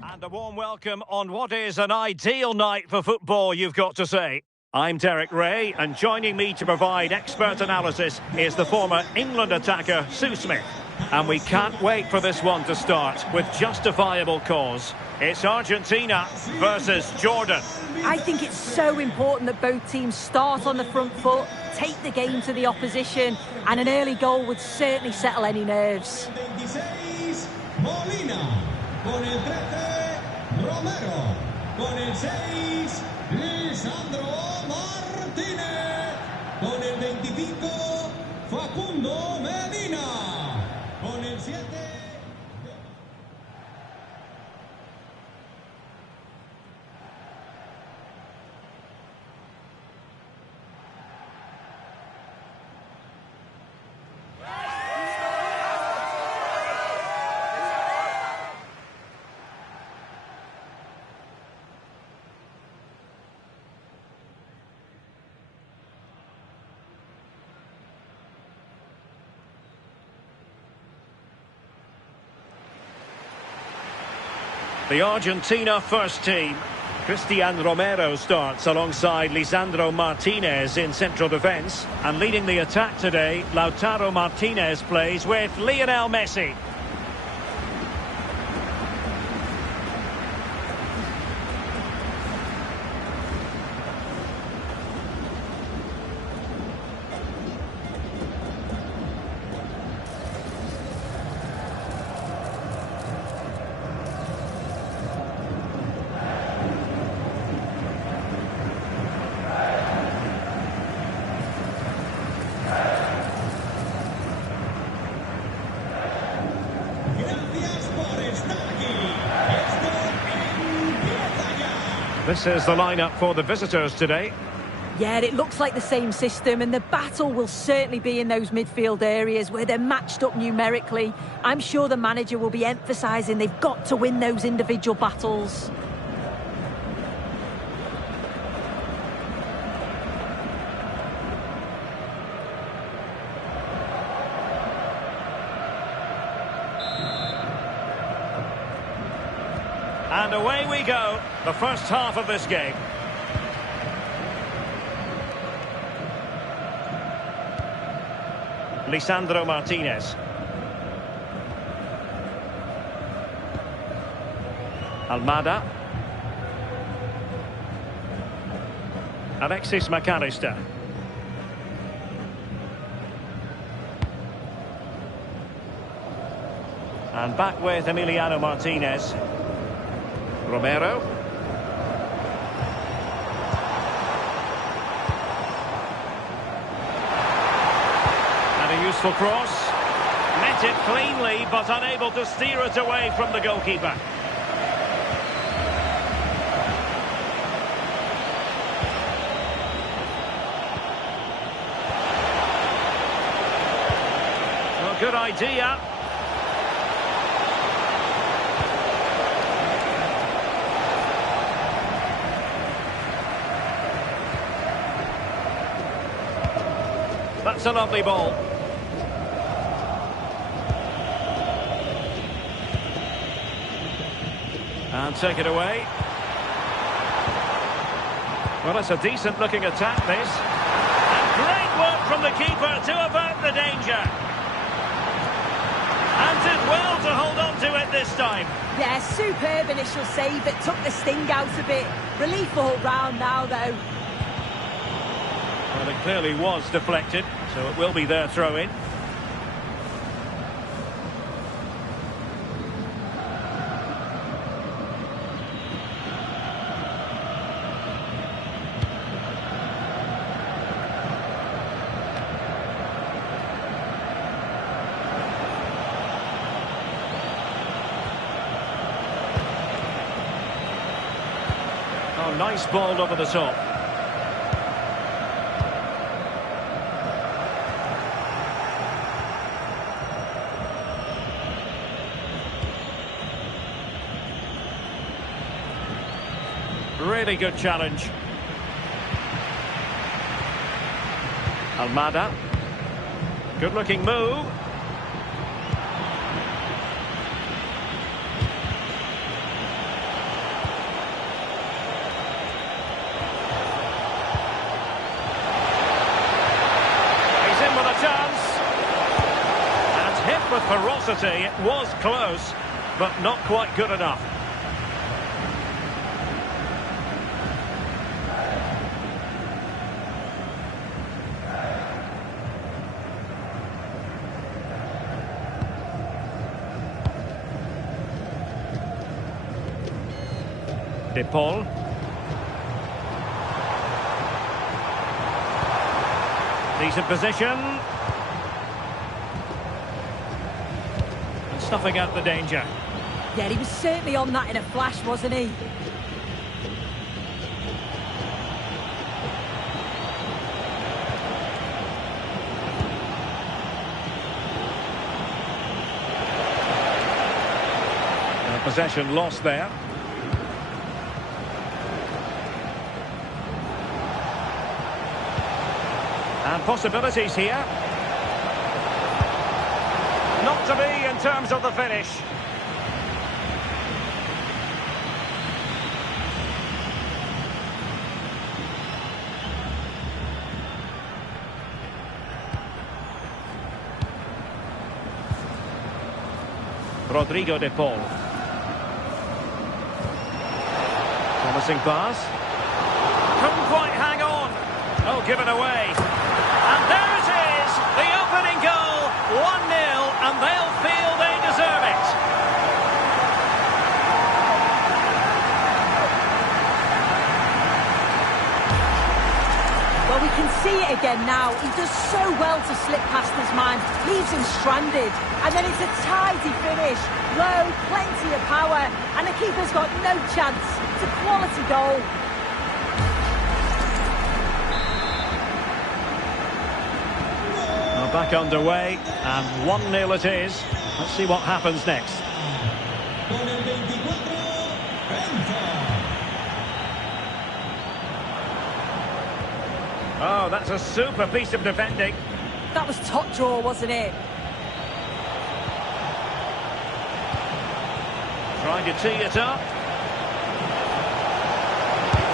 And a warm welcome on what is an ideal night for football, you've got to say. I'm Derek Ray, and joining me to provide expert analysis is the former England attacker, Sue Smith. And we can't wait for this one to start with justifiable cause. It's Argentina versus Jordan. I think it's so important that both teams start on the front foot, take the game to the opposition, and an early goal would certainly settle any nerves. 26, Molina. Con el 13, Romero. Con el 6, Lisandro Martínez. Con el 25, Facundo Medina. Con el 7... The Argentina first team. Cristian Romero starts alongside Lisandro Martinez in central defence. And leading the attack today, Lautaro Martinez plays with Lionel Messi. This is the lineup for the visitors today. Yeah, it looks like the same system, and the battle will certainly be in those midfield areas where they're matched up numerically. I'm sure the manager will be emphasising they've got to win those individual battles. And away we go, the first half of this game. Lisandro Martinez. Almada. Alexis McAllister. And back with Emiliano Martinez. Romero. And a useful cross. Met it cleanly, but unable to steer it away from the goalkeeper. Well, good idea. That's a lovely ball. And take it away. Well, it's a decent-looking attack, this. And great work from the keeper to avert the danger. And did well to hold on to it this time. Yeah, superb initial save that took the sting out a bit. Relief all round now, though. Well, it clearly was deflected, so it will be their throw-in. Oh, nice ball over the top. Really good challenge. Almada. Good looking move. He's in with a chance. And hit with ferocity. It was close, but not quite good enough. De Paul. Decent position. And snuffing out the danger. Yeah, he was certainly on that in a flash, wasn't he? Possession lost there. And possibilities here. Not to be in terms of the finish. Rodrigo de Paul. Promising pass. Couldn't quite hang on. Oh, given away. And there it is, the opening goal, 1-0, and they'll feel they deserve it. Well, we can see it again now. He does so well to slip past his man, leaves him stranded, and then it's a tidy finish. Low, plenty of power, and the keeper's got no chance. It's a quality goal. Back underway, and 1-0 it is. Let's see what happens next. Oh, that's a super piece of defending. That was top draw, wasn't it? Trying to tee it up.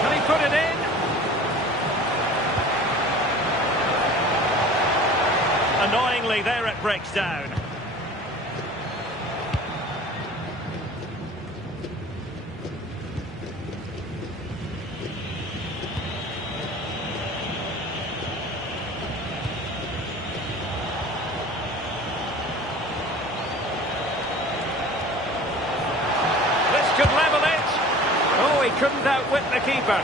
Can he put it in? Annoyingly, there it breaks down. This could level it. Oh, he couldn't outwit the keeper.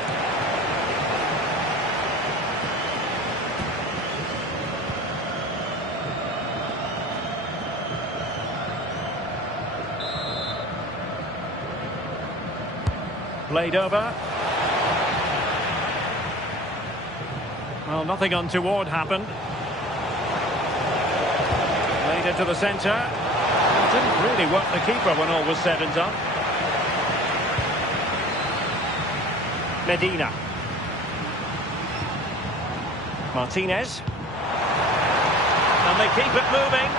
Played over. Well, nothing untoward happened. Played it to the centre. Didn't really work the keeper when all was said and done. Medina. Martinez. And they keep it moving.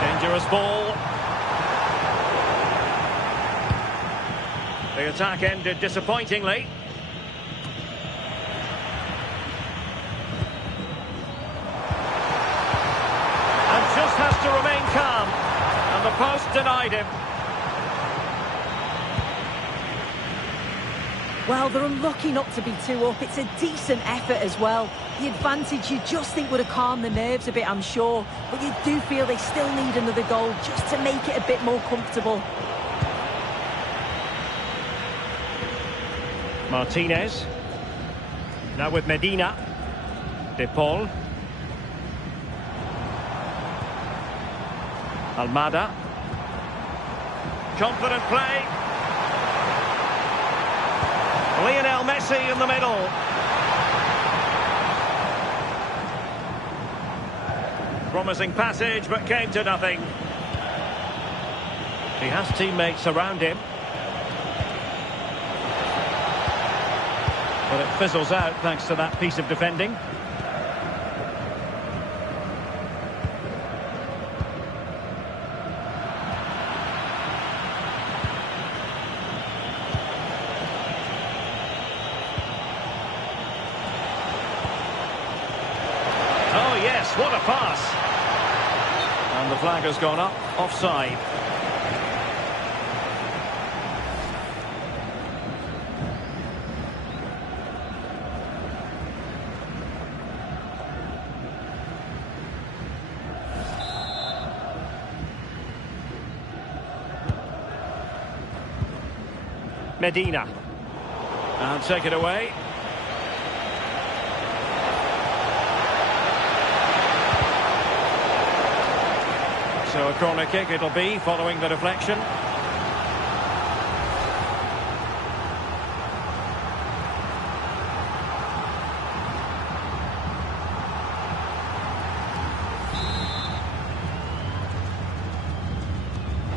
Dangerous ball. The attack ended disappointingly. And just has to remain calm. And the post denied him. Well, they're unlucky not to be 2 up. It's a decent effort as well. The advantage you just think would have calmed the nerves a bit, I'm sure. But you do feel they still need another goal just to make it a bit more comfortable. Martinez. Now with Medina. De Paul. Almada. Confident play. Lionel Messi in the middle. Promising passage, but came to nothing. He has teammates around him. But it fizzles out thanks to that piece of defending. Oh yes, what a pass! And the flag has gone up, offside. Medina. And take it away. So a corner kick it'll be, following the deflection.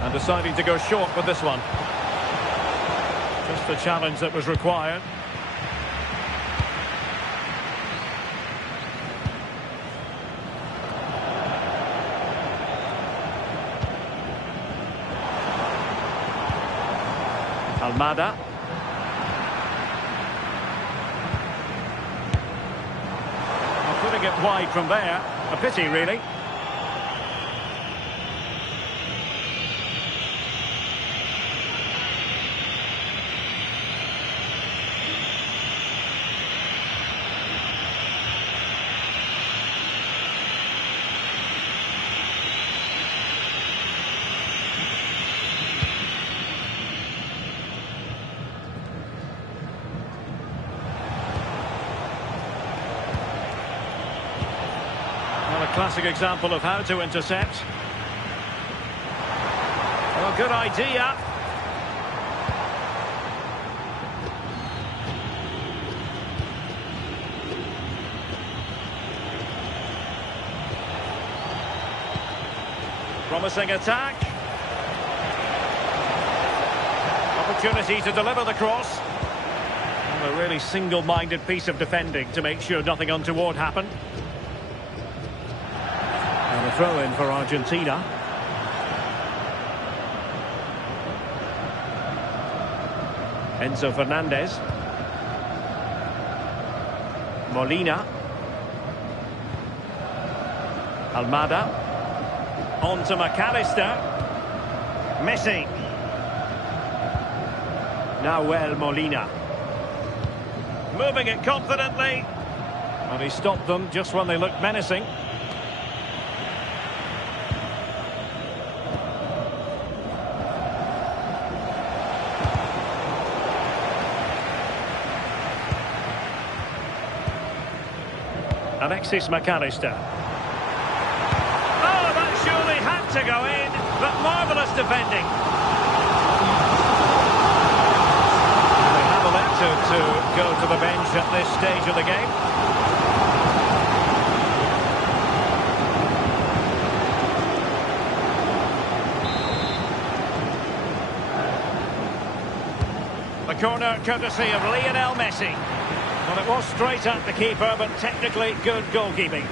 And deciding to go short with this one. Just the challenge that was required. Almada. Putting it wide from there. A pity, really. A classic example of how to intercept. Well, good idea. Promising attack. Opportunity to deliver the cross. And a really single-minded piece of defending to make sure nothing untoward happened. And a throw-in for Argentina. Enzo Fernandez. Molina. Almada. On to McAllister. Messi. Nahuel Molina. Moving it confidently. And he stopped them just when they looked menacing. Alexis McAllister. Oh, that surely had to go in, but marvellous defending. They have elected to go to the bench at this stage of the game. The corner courtesy of Lionel Messi. Well, it was straight at the keeper, but technically good goalkeeping.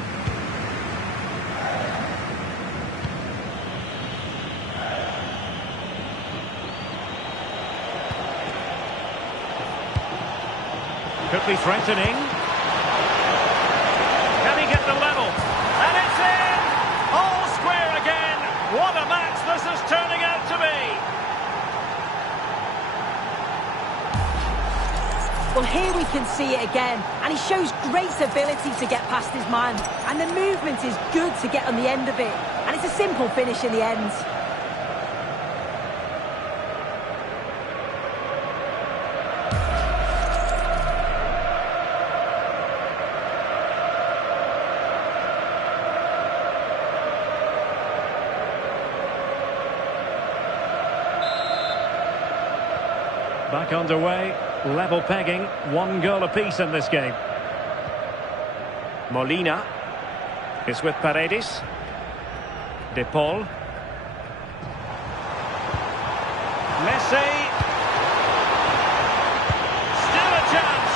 Could be threatening. Can he get the level? And it's in! All square again! What a match this is turning out to be! Well, here we can see it again, and he shows great ability to get past his man, and the movement is good to get on the end of it, and it's a simple finish in the end. Back underway. Level pegging, 1 goal apiece in this game. Molina is with Paredes. De Paul. Messi. Still a chance.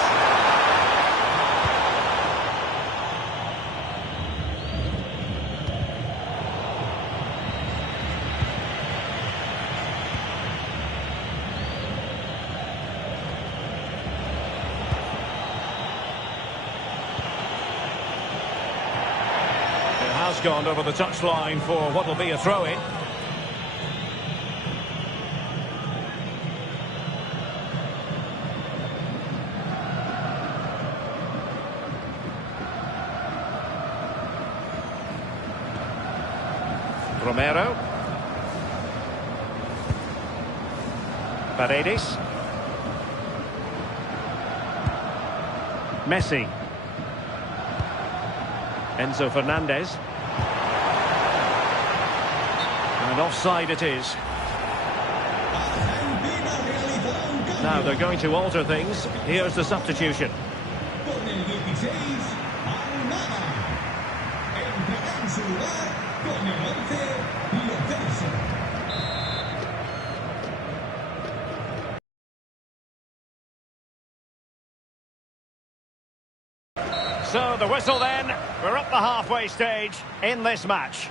It has gone over the touchline for what will be a throw-in. Romero. Paredes. Messi. Enzo Fernandez. And offside it is. Now they're going to alter things. Here's the substitution. Con el 16, Almada. Entrará en su lugar con el 11, Lorenzo. So the whistle then. We're up the halfway stage in this match.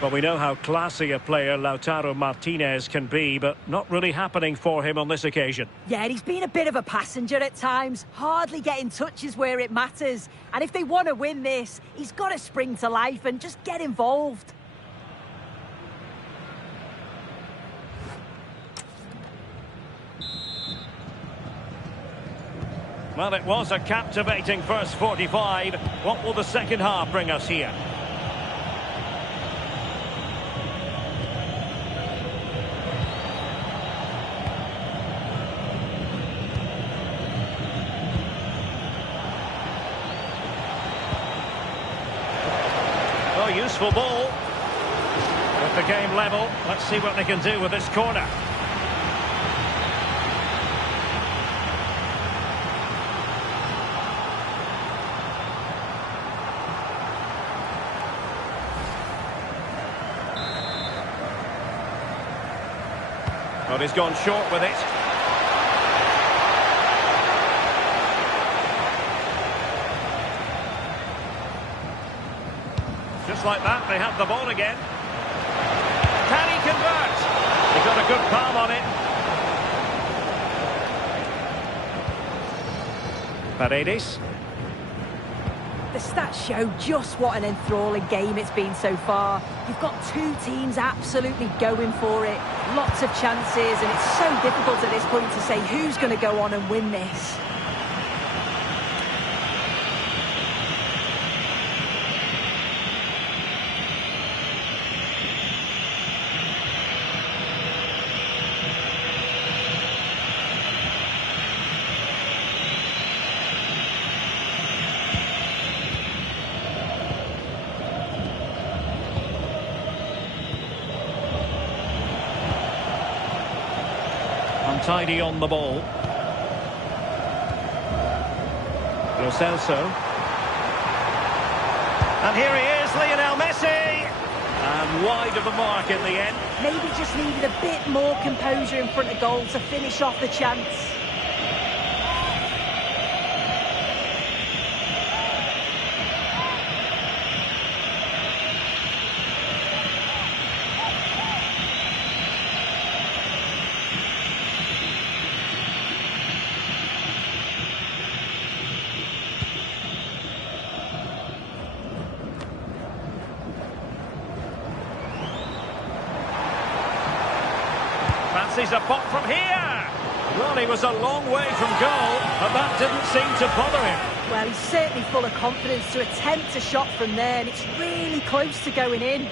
Well, we know how classy a player Lautaro Martinez can be, but not really happening for him on this occasion. Yeah, and he's been a bit of a passenger at times, hardly getting touches where it matters. And if they want to win this, he's got to spring to life and just get involved. Well, it was a captivating first 45. What will the second half bring us here? Oh, useful ball. With the game level, let's see what they can do with this corner. Well, he's gone short with it. Just like that, they have the ball again. Can he convert? He got a good palm on it. Paredes. The stats show just what an enthralling game it's been so far. You've got two teams absolutely going for it. Lots of chances, and it's so difficult at this point to say who's going to go on and win this. Untidy on the ball. Lo Celso. And here he is, Lionel Messi. And wide of the mark in the end. Maybe just needed a bit more composure in front of goal to finish off the chance. Fancies a pop from here. Well, he was a long way from goal, but that didn't seem to bother him. Well, he's certainly full of confidence to attempt a shot from there, and it's really close to going in.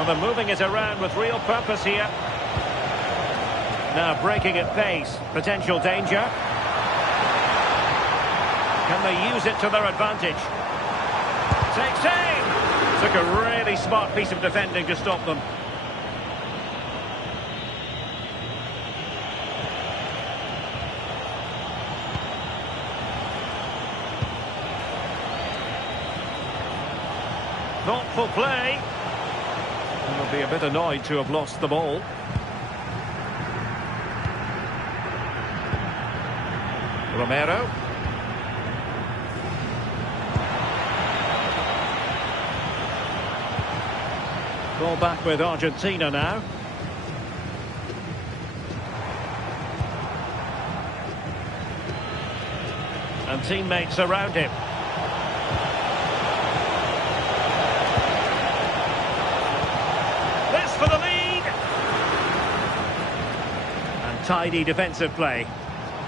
Well, they're moving it around with real purpose here. Now breaking at pace. Potential danger. Can they use it to their advantage? Takes aim! Took a really smart piece of defending to stop them. Thoughtful play. They'll be a bit annoyed to have lost the ball. Romero. Ball back with Argentina now. And teammates around him. This for the lead. And tidy defensive play.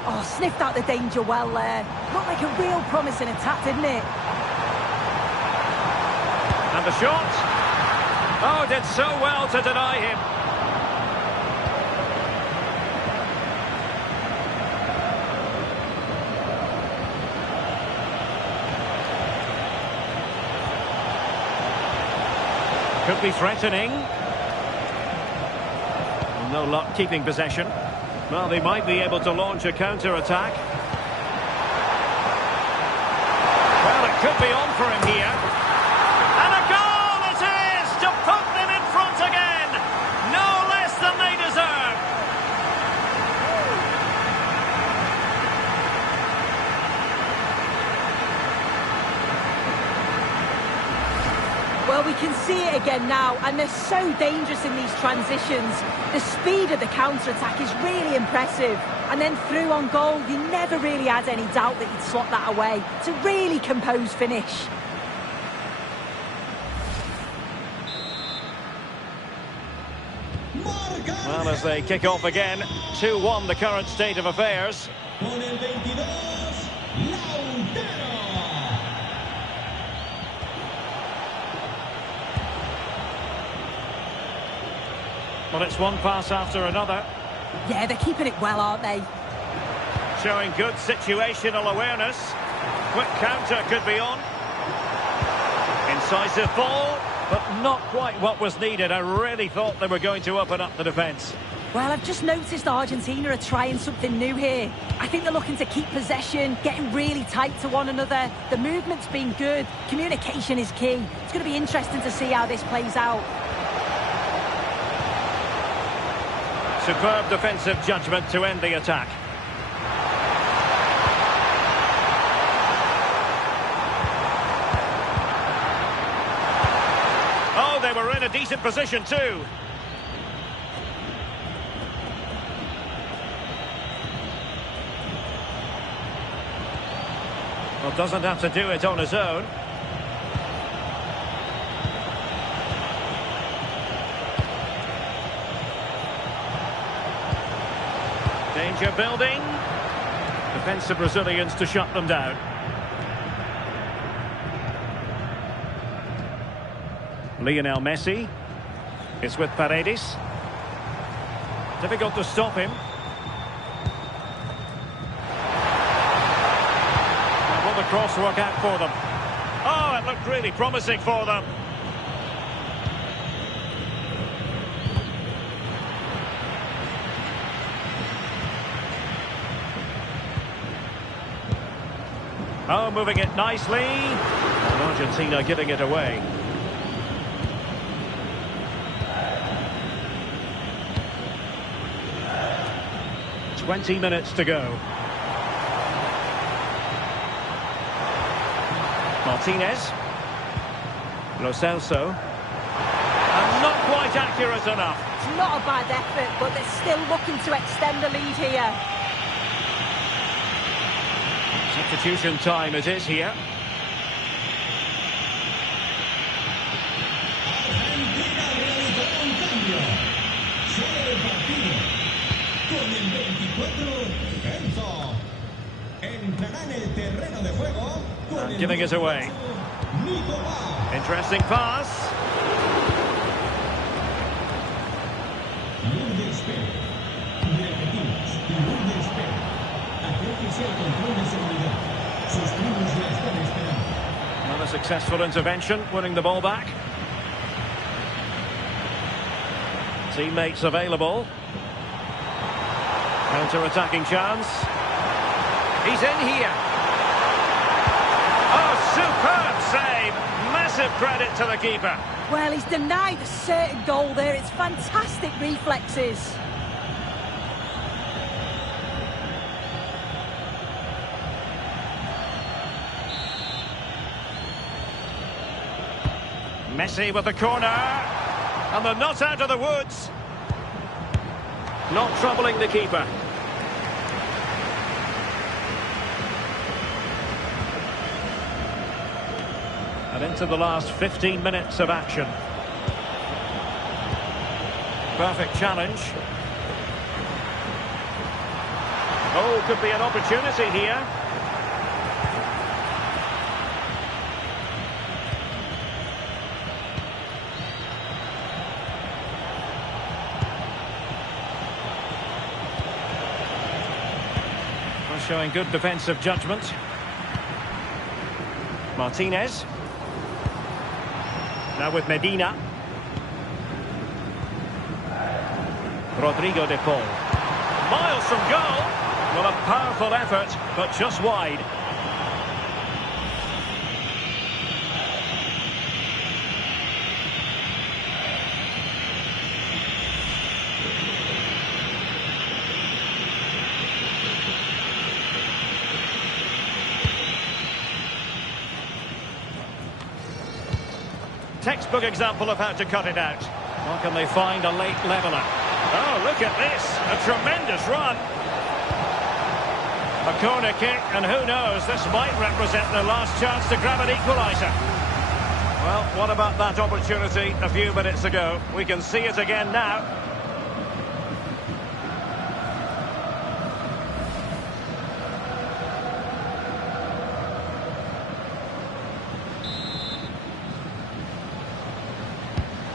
Oh, sniffed out the danger well there. Looked like a real promising attack, didn't it? And the shot. Oh, did so well to deny him. Could be threatening. No luck keeping possession. Well, they might be able to launch a counter-attack. Well, it could be on for him here. And a goal it is to put them in front again. No less than they deserve. Well, we can see it again now, and they're so dangerous in these transitions. The speed of the counter-attack is really impressive. And then through on goal, you never really had any doubt that he'd slot that away. It's a really composed finish. Well, as they kick off again, 2-1 the current state of affairs. Con el 22, Lautaro. Well, it's one pass after another. Yeah, they're keeping it well, aren't they? Showing good situational awareness. Quick counter could be on. Incisive ball, but not quite what was needed. I really thought they were going to open up the defence. Well, I've just noticed Argentina are trying something new here. I think they're looking to keep possession, getting really tight to one another. The movement's been good. Communication is key. It's going to be interesting to see how this plays out. Superb defensive judgment to end the attack. Oh, they were in a decent position too. Well, doesn't have to do it on his own. Danger building. Defensive Brazilians to shut them down. Lionel Messi. It's with Paredes. Difficult to stop him. Will the cross work out for them? Oh, it looked really promising for them. Oh, moving it nicely. And Argentina giving it away. "20 minutes to go. Martinez. Lo Celso. And not quite accurate enough. It's not a bad effort, but they're still looking to extend the lead here. Substitution time it is here. Argentina realizó un cambio. Sale del partido. Con el 24, Enzo. Entrará en el terreno de juego. Con el Giving it away. Nicolás. Interesting pass. Lourdes Pérez. Repetimos, Lourdes Pérez. Acérquese al control de seguridad. Sus primos la están esperando. Another successful intervention, winning the ball back. Teammates available. Counter-attacking chance. He's in here. Oh, superb save. Massive credit to the keeper. Well, he's denied a certain goal there. It's fantastic reflexes. Messi with the corner. And they're not out of the woods. Not troubling the keeper. And into the last 15 minutes of action. Perfect challenge. Oh, could be an opportunity here. Showing good defensive judgment. Martinez. Now with Medina. Rodrigo de Paul. Miles from goal. Well, a powerful effort, but just wide. Textbook example of how to cut it out. Or can they find a late leveller? Oh, look at this. A tremendous run. A corner kick, and who knows, this might represent their last chance to grab an equaliser. Well, what about that opportunity a few minutes ago? We can see it again now.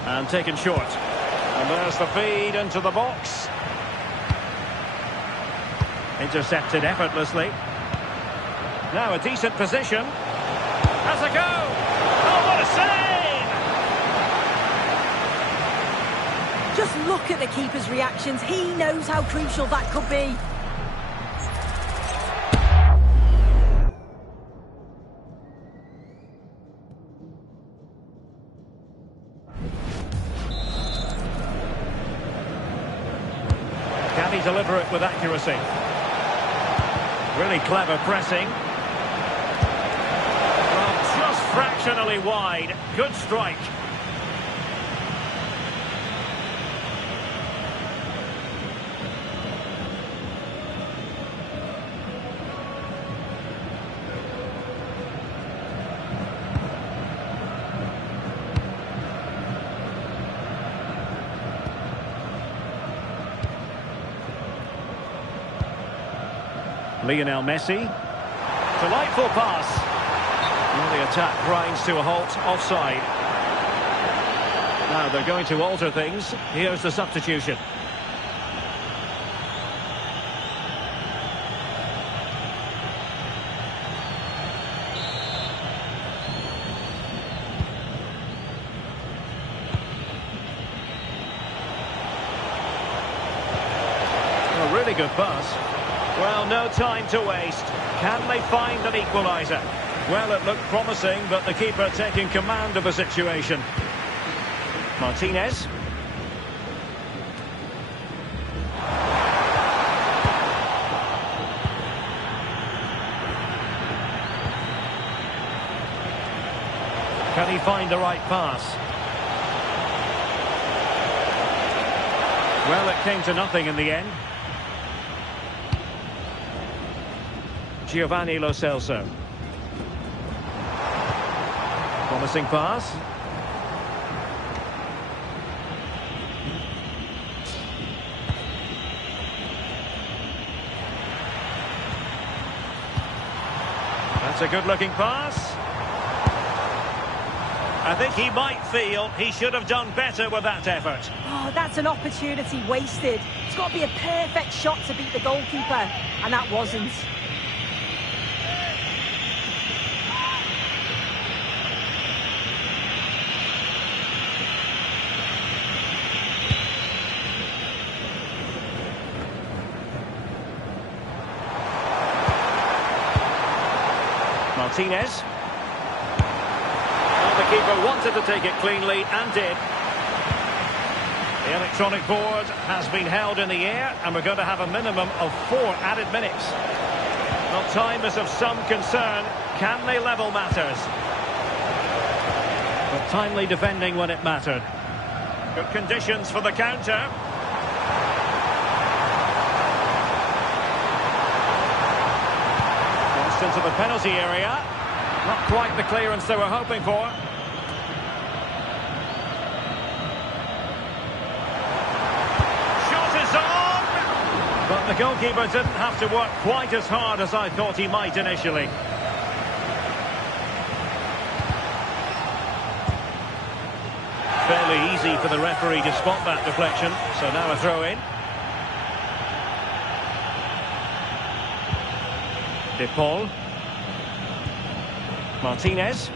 And taken short. And there's the feed into the box. Intercepted effortlessly. Now a decent position. Has a go. Oh, what a save! Just look at the keeper's reactions. He knows how crucial that could be. Can he deliver it with accuracy? Really clever pressing. Well, just fractionally wide. Good strike. Lionel Messi. Delightful pass. Well, the attack grinds to a halt, offside. Now they're going to alter things. Here's the substitution. A really good pass. Well, no time to waste. Can they find an equaliser? Well, it looked promising, but the keeper taking command of the situation. Martinez. Can he find the right pass? Well, it came to nothing in the end. Giovanni Lo Celso. Promising pass. That's a good-looking pass. I think he might feel he should have done better with that effort. Oh, that's an opportunity wasted. It's got to be a perfect shot to beat the goalkeeper, and that wasn't. Martinez. Well, the keeper wanted to take it cleanly and did. The electronic board has been held in the air, and we're going to have a minimum of 4 added minutes. Well, time is of some concern. Can they level matters? But timely defending when it mattered. Good conditions for the counter. Into the penalty area. Not quite the clearance they were hoping for. Shot is on! But the goalkeeper didn't have to work quite as hard as I thought he might initially. Fairly easy for the referee to spot that deflection. So now a throw in. De Paul. Martinez.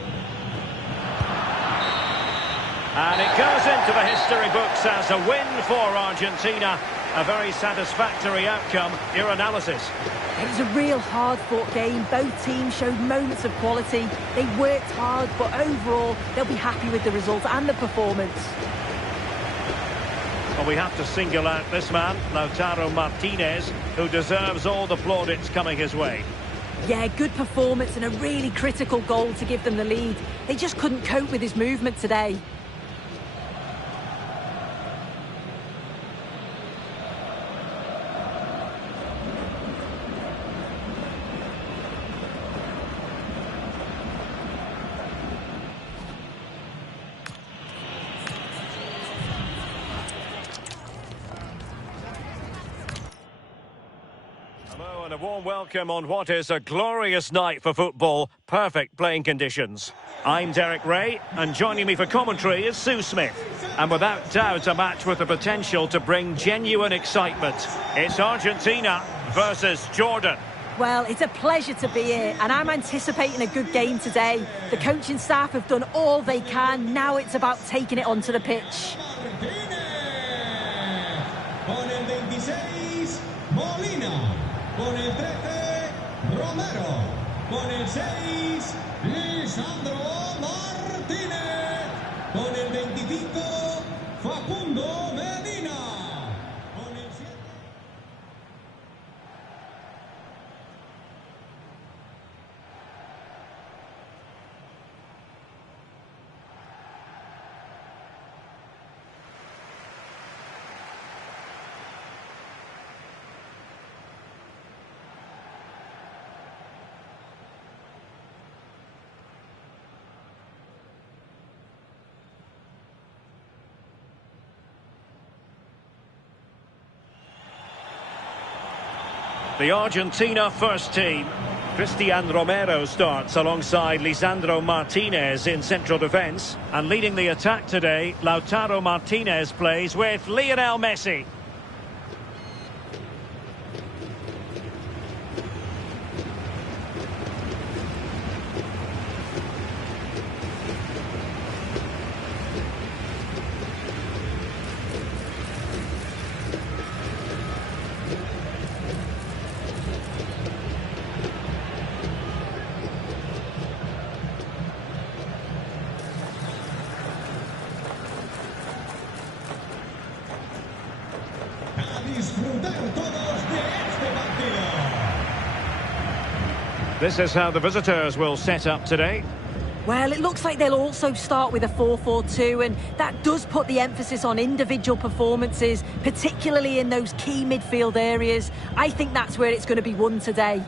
And it goes into the history books as a win for Argentina. A very satisfactory outcome. Your analysis? It was a real hard-fought game. Both teams showed moments of quality. They worked hard, but overall, they'll be happy with the result and the performance. Well, we have to single out this man, Lautaro Martinez, who deserves all the plaudits coming his way. Yeah, good performance and a really critical goal to give them the lead. They just couldn't cope with his movement today. Hello and a warm welcome on what is a glorious night for football. Perfect playing conditions. I'm Derek Ray, and joining me for commentary is Sue Smith. And without doubt, a match with the potential to bring genuine excitement. It's Argentina versus Jordan. Well, it's a pleasure to be here, and I'm anticipating a good game today. The coaching staff have done all they can. Now it's about taking it onto the pitch. Con el 26, Molina. Con el 13, Romero. Con el 6, Lisandro Martínez. Con el 25, Facundo Medina. Con el 7... The Argentina first team. Cristian Romero starts alongside Lisandro Martinez in central defence. And leading the attack today, Lautaro Martinez plays with Lionel Messi. Disfrutar todos de este partido. This is how the visitors will set up today. Well, it looks like they'll also start with a 4-4-2, and that does put the emphasis on individual performances, particularly in those key midfield areas. I think that's where it's going to be won today.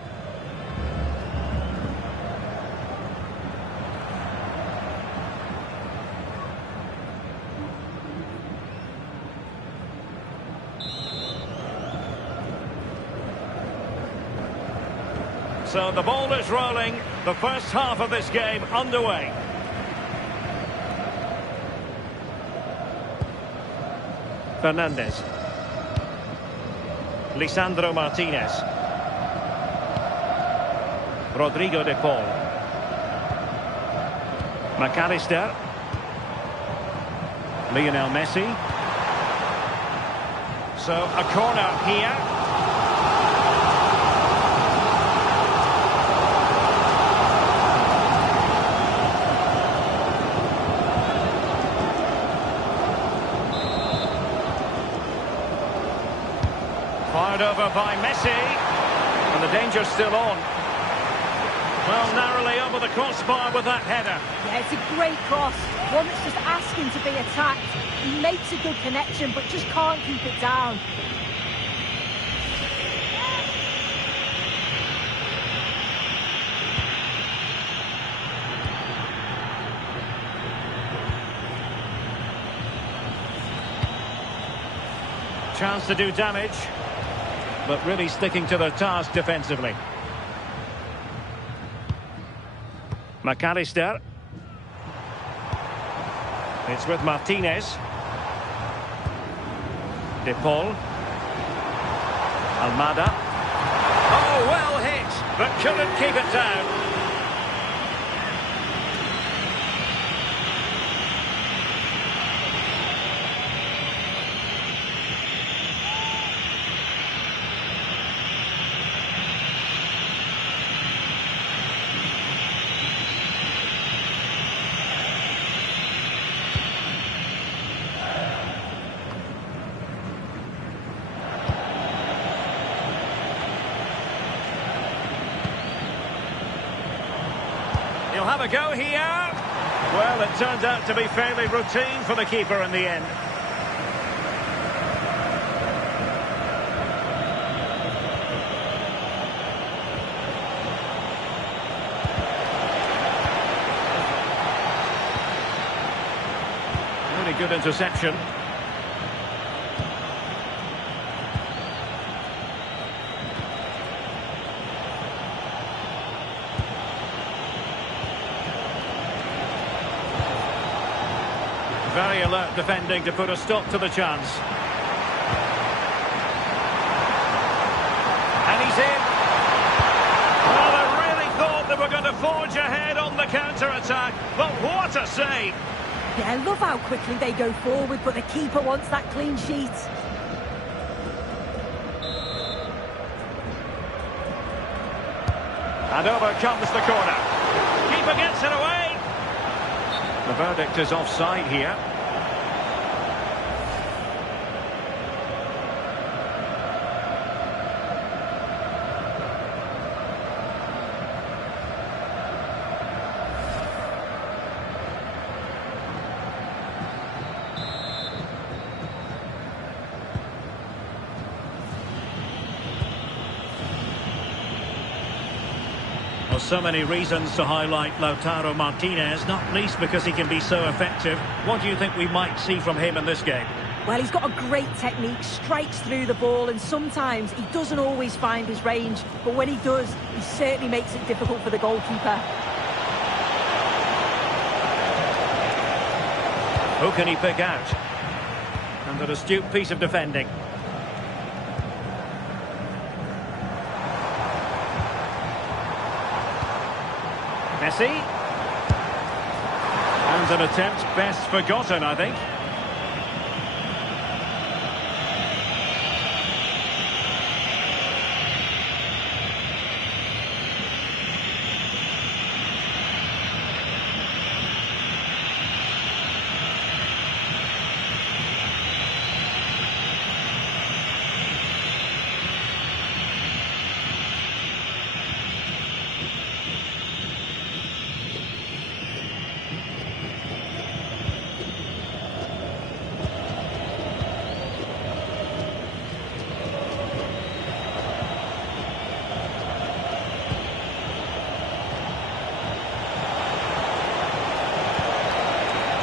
So the ball is rolling. The first half of this game underway. Fernandez. Lisandro Martinez. Rodrigo de Paul. McAllister. Lionel Messi. So a corner here. Fired over by Messi. And the danger's still on. Well, narrowly over the crossbar with that header. Yeah, it's a great cross. One that's just asking to be attacked. He makes a good connection, but just can't keep it down. Chance to do damage, but really sticking to their task defensively. McAllister. It's with Martinez. De Paul. Almada. Oh, well hit, but couldn't keep it down. He'll have a go here. Well, it turned out to be fairly routine for the keeper in the end. Really good interception. Very alert defending to put a stop to the chance. And he's in. Well, I really thought they were going to forge ahead on the counter-attack, but what a save! Yeah, I love how quickly they go forward, but the keeper wants that clean sheet. And over comes the corner. Keeper gets it away. The verdict is offside here. Well, so many reasons to highlight Lautaro Martinez, not least because he can be so effective. What do you think we might see from him in this game? Well, he's got a great technique, strikes through the ball, and sometimes he doesn't always find his range, but when he does, he certainly makes it difficult for the goalkeeper. Who can he pick out? And an astute piece of defending. Messi. And an attempt best forgotten, I think.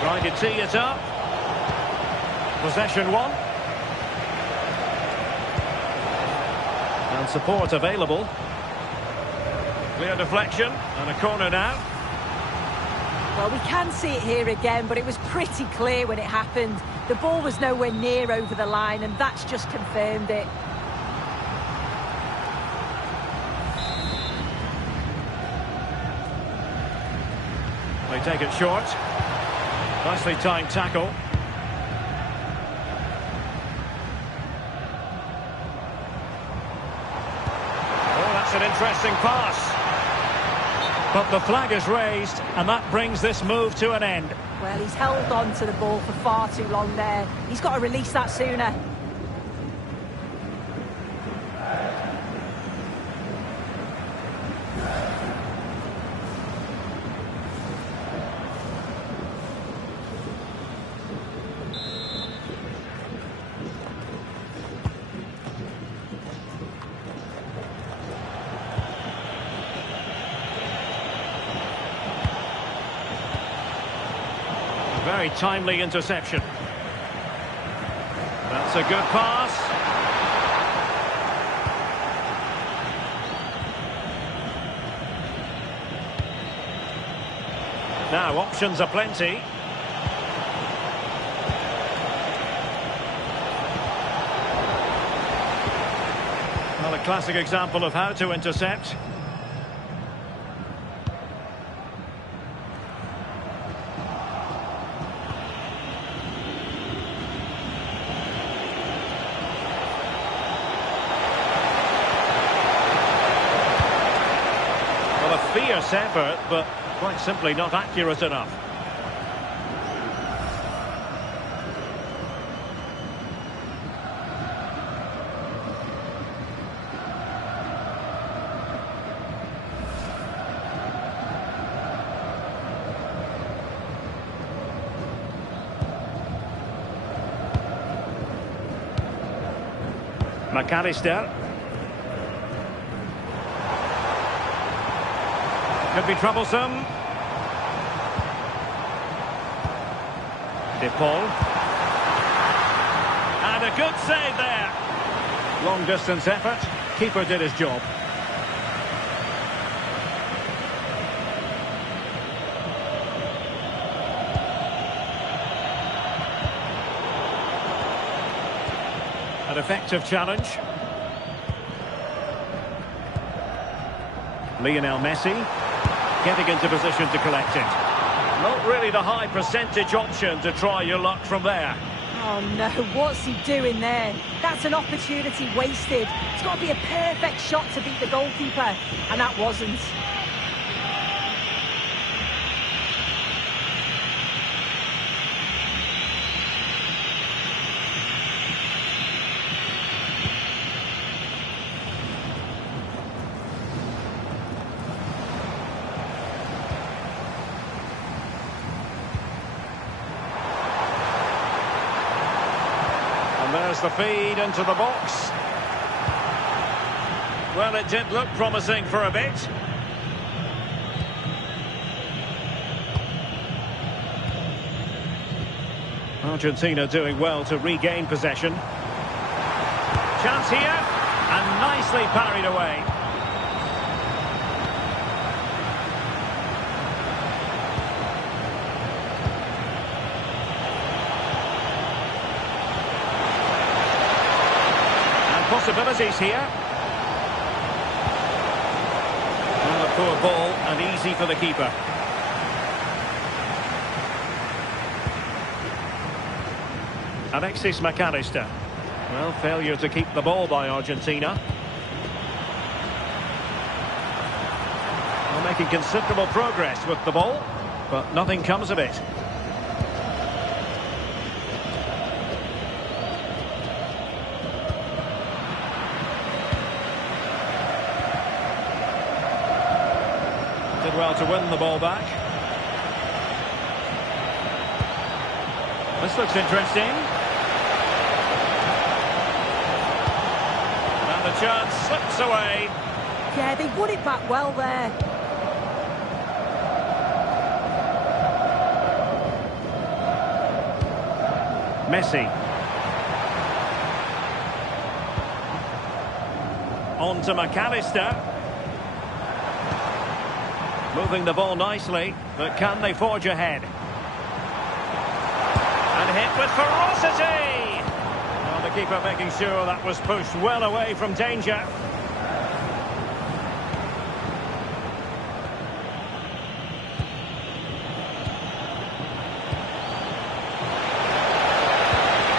Trying to tee it up. Possession one. And support available. Clear deflection and a corner now. Well, we can see it here again, but it was pretty clear when it happened. The ball was nowhere near over the line, and that's just confirmed it. They take it short. Nicely timed tackle. Oh, that's an interesting pass. But the flag is raised, and that brings this move to an end. Well, he's held on to the ball for far too long there. He's got to release that sooner. Very timely interception. That's a good pass. Now, options are plenty. Well, a classic example of how to intercept. Fierce effort, but quite simply not accurate enough. McAllister. Could be troublesome. De Paul. And a good save there. Long distance effort. Keeper did his job. An effective challenge. Lionel Messi. Getting into position to collect it. Not really the high percentage option to try your luck from there. Oh no, what's he doing there? That's an opportunity wasted. It's got to be a perfect shot to beat the goalkeeper, and that wasn't. There's the feed into the box. Well, it did look promising for a bit. Argentina doing well to regain possession. Chance here, and nicely parried away. Possibilities here. Well, a poor ball and easy for the keeper. Alexis McAllister. Well, failure to keep the ball by Argentina. Well, making considerable progress with the ball, but nothing comes of it. Did well to win the ball back. This looks interesting. And the chance slips away. Yeah, they won it back well there. Messi. On to McAllister. Moving the ball nicely, but can they forge ahead? And hit with ferocity! Well, the keeper making sure that was pushed well away from danger.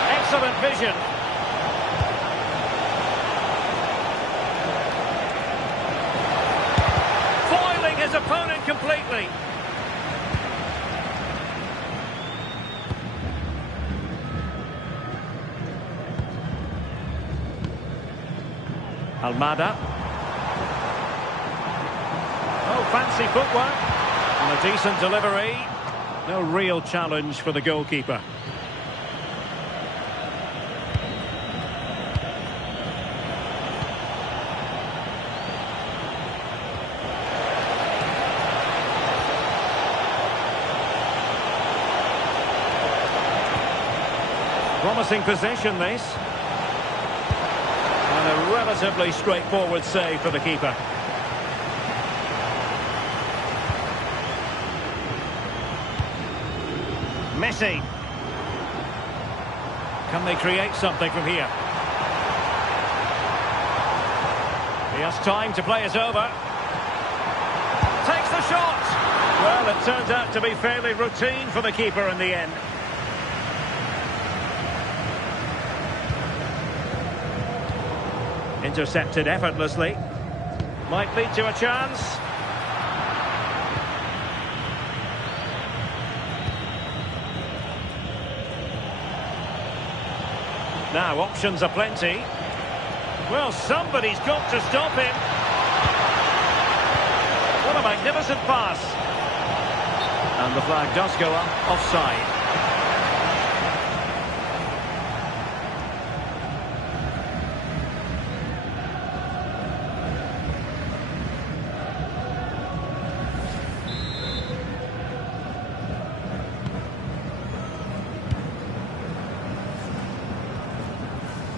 Excellent vision. Foiling his opponent completely. Almada. Oh, fancy footwork. And a decent delivery. No real challenge for the goalkeeper. Promising possession, this. And a relatively straightforward save for the keeper. Messi. Can they create something from here? He has time to play it over. Takes the shot. Well, it turns out to be fairly routine for the keeper in the end. Intercepted effortlessly. Might lead to a chance. Now, options are plenty. Well, somebody's got to stop him. What a magnificent pass. And the flag does go up, offside.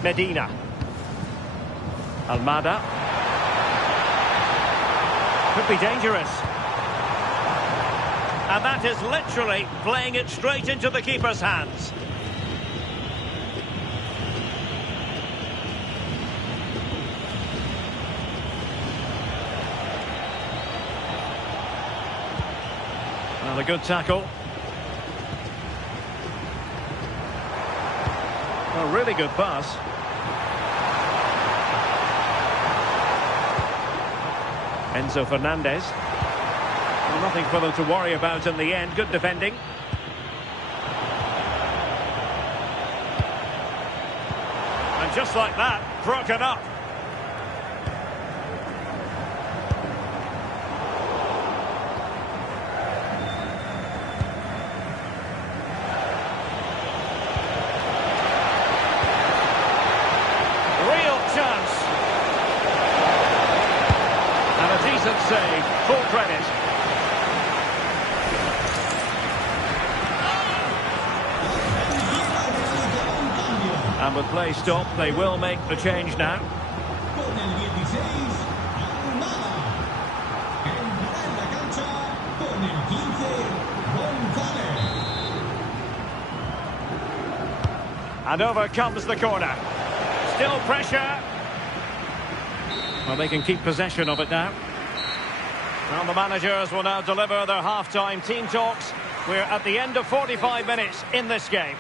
Medina. Almada. Could be dangerous. And that is literally playing it straight into the keeper's hands. Well, a good tackle. A really good pass. Enzo Fernandez. Well, nothing for them to worry about in the end. Good defending. And just like that, broken up. Save, full credit. And with play stopped, they will make the change now. And over comes the corner. Still pressure. Well, they can keep possession of it now. Well, the managers will now deliver their half-time team talks. We're at the end of 45 minutes in this game.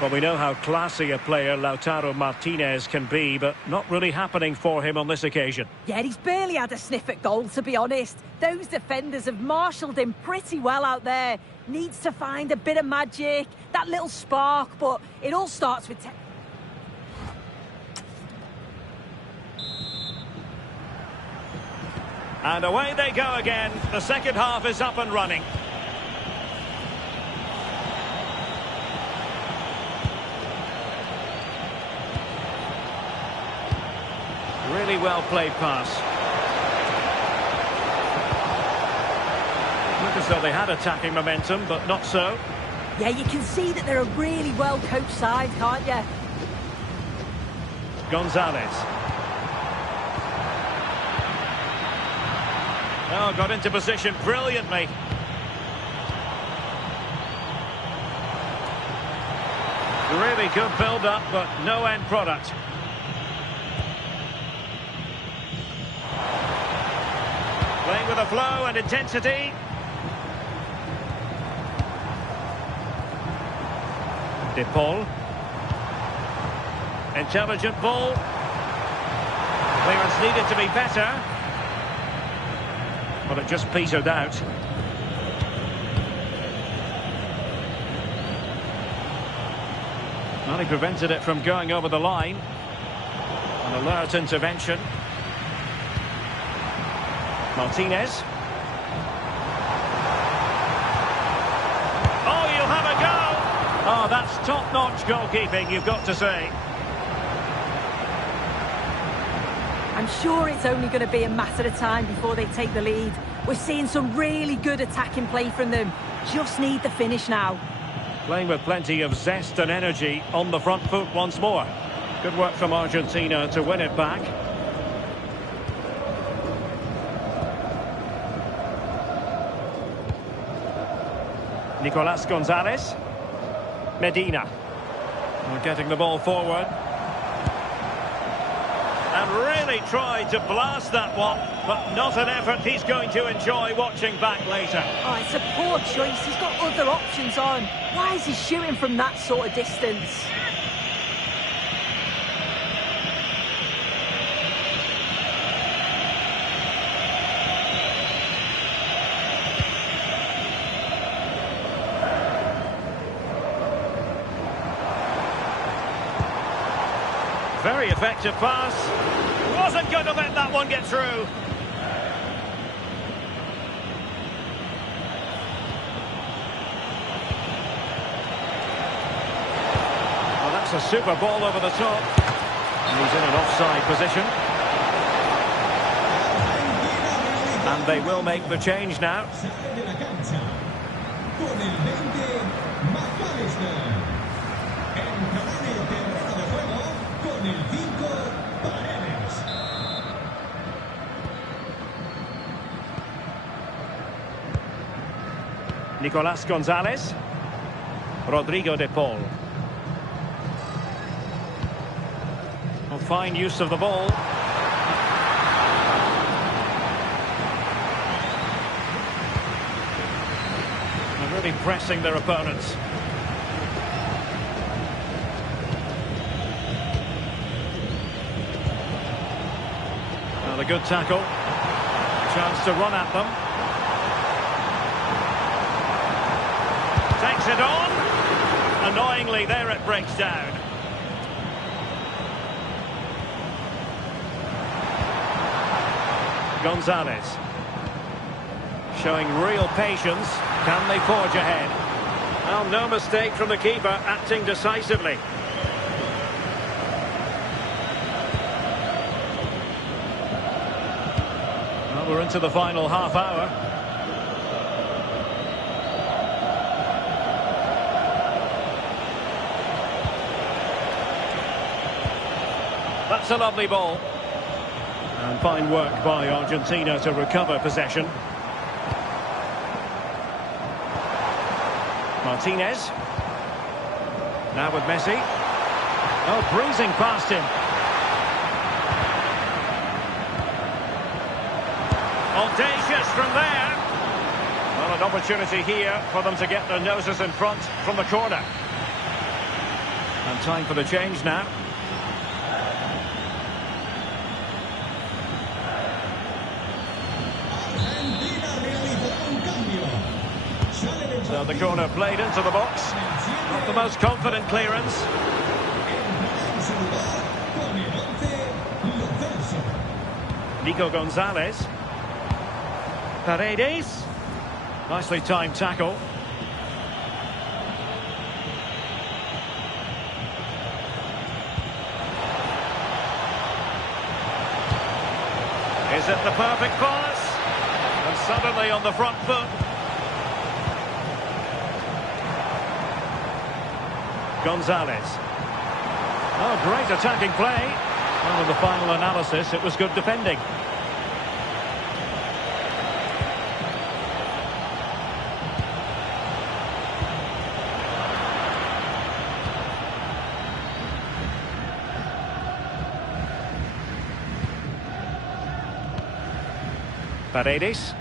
Well, we know how classy a player Lautaro Martinez can be, but not really happening for him on this occasion. Yeah, he's barely had a sniff at goal, to be honest. Those defenders have marshalled him pretty well out there. Needs to find a bit of magic, that little spark, but it all starts with... And away they go again. The second half is up and running. Really well played pass. Look as though they had attacking momentum, but not so. Yeah, you can see that they're a really well-coached side, can't you? Gonzalez. Oh, got into position brilliantly. Really good build-up, but no end product. Playing with a flow and intensity. De Paul. Intelligent ball. Clearance needed to be better. But it just petered out. Well, he prevented it from going over the line. An alert intervention. Martinez. Oh, you have a go! Oh, that's top-notch goalkeeping, you've got to say. I'm sure it's only going to be a matter of time before they take the lead. We're seeing some really good attacking play from them. Just need the finish now. Playing with plenty of zest and energy on the front foot once more. Good work from Argentina to win it back. Nicolas Gonzalez. Medina. We're getting the ball forward. And really tried to blast that one, but not an effort he's going to enjoy watching back later. Oh, it's a poor choice. He's got other options on. Why is he shooting from that sort of distance? Very effective pass. Wasn't going to let that one get through. Well, that's a super ball over the top. And he's in an offside position. And they will make the change now. Nicolas Gonzalez. Rodrigo de Paul. Oh, fine use of the ball. They're really pressing their opponents. Well, a good tackle. Chance to run at them. Takes it on. Annoyingly, there it breaks down. Gonzalez. Showing real patience. Can they forge ahead? Well, no mistake from the keeper, acting decisively. Well, we're into the final half hour. That's a lovely ball. And fine work by Argentina to recover possession. Martinez. Now with Messi. Oh, breezing past him. Audacious from there. Well, an opportunity here for them to get their noses in front from the corner. And time for the change now. So the corner played into the box. Not the most confident clearance. Nico Gonzalez. Paredes. Nicely timed tackle. Is it the perfect pass? And suddenly on the front foot. Gonzalez. Oh, great attacking play. Well, in the final analysis, it was good defending. Paredes.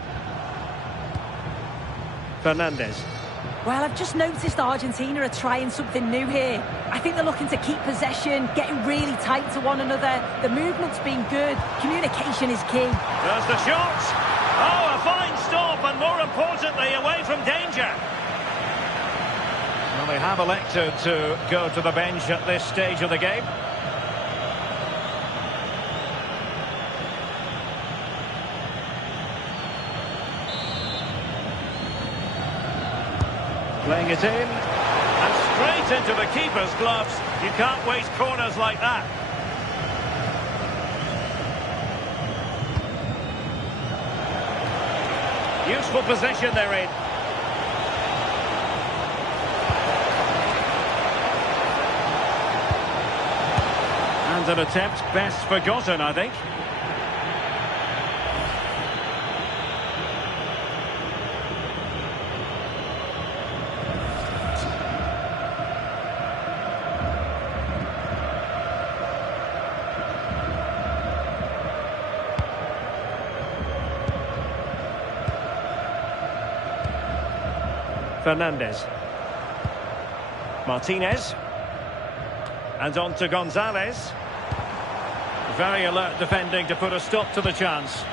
Fernandes. Well, I've just noticed Argentina are trying something new here. I think they're looking to keep possession, getting really tight to one another. The movement's been good. Communication is key. There's the shot. Oh, a fine stop, and more importantly, away from danger. Well, they have elected to go to the bench at this stage of the game. Playing it in, and straight into the keeper's gloves. You can't waste corners like that. Useful position they're in. And an attempt best forgotten, I think. Fernandes. Martinez. And on to Gonzalez. Very alert defending to put a stop to the chance.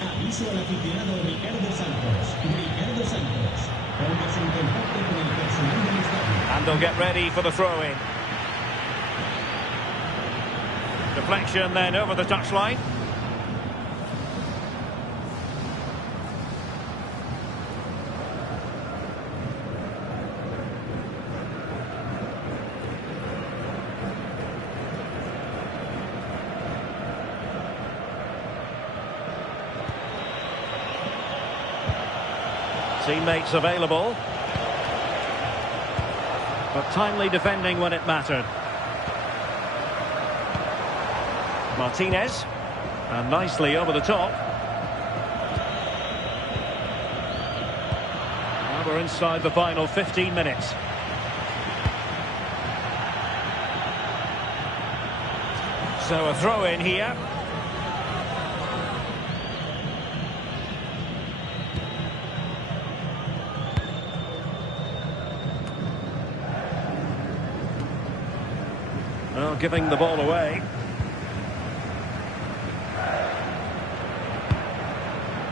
Aviso al aficionado Ricardo Santos. Ricardo Santos. Póngase en contacto con el personal del estadio. And they'll get ready for the throw-in. Deflection then over the touchline. Teammates available. But timely defending when it mattered. Martinez, and nicely over the top. Now we're inside the final 15 minutes. So a throw in here. Well, giving the ball away.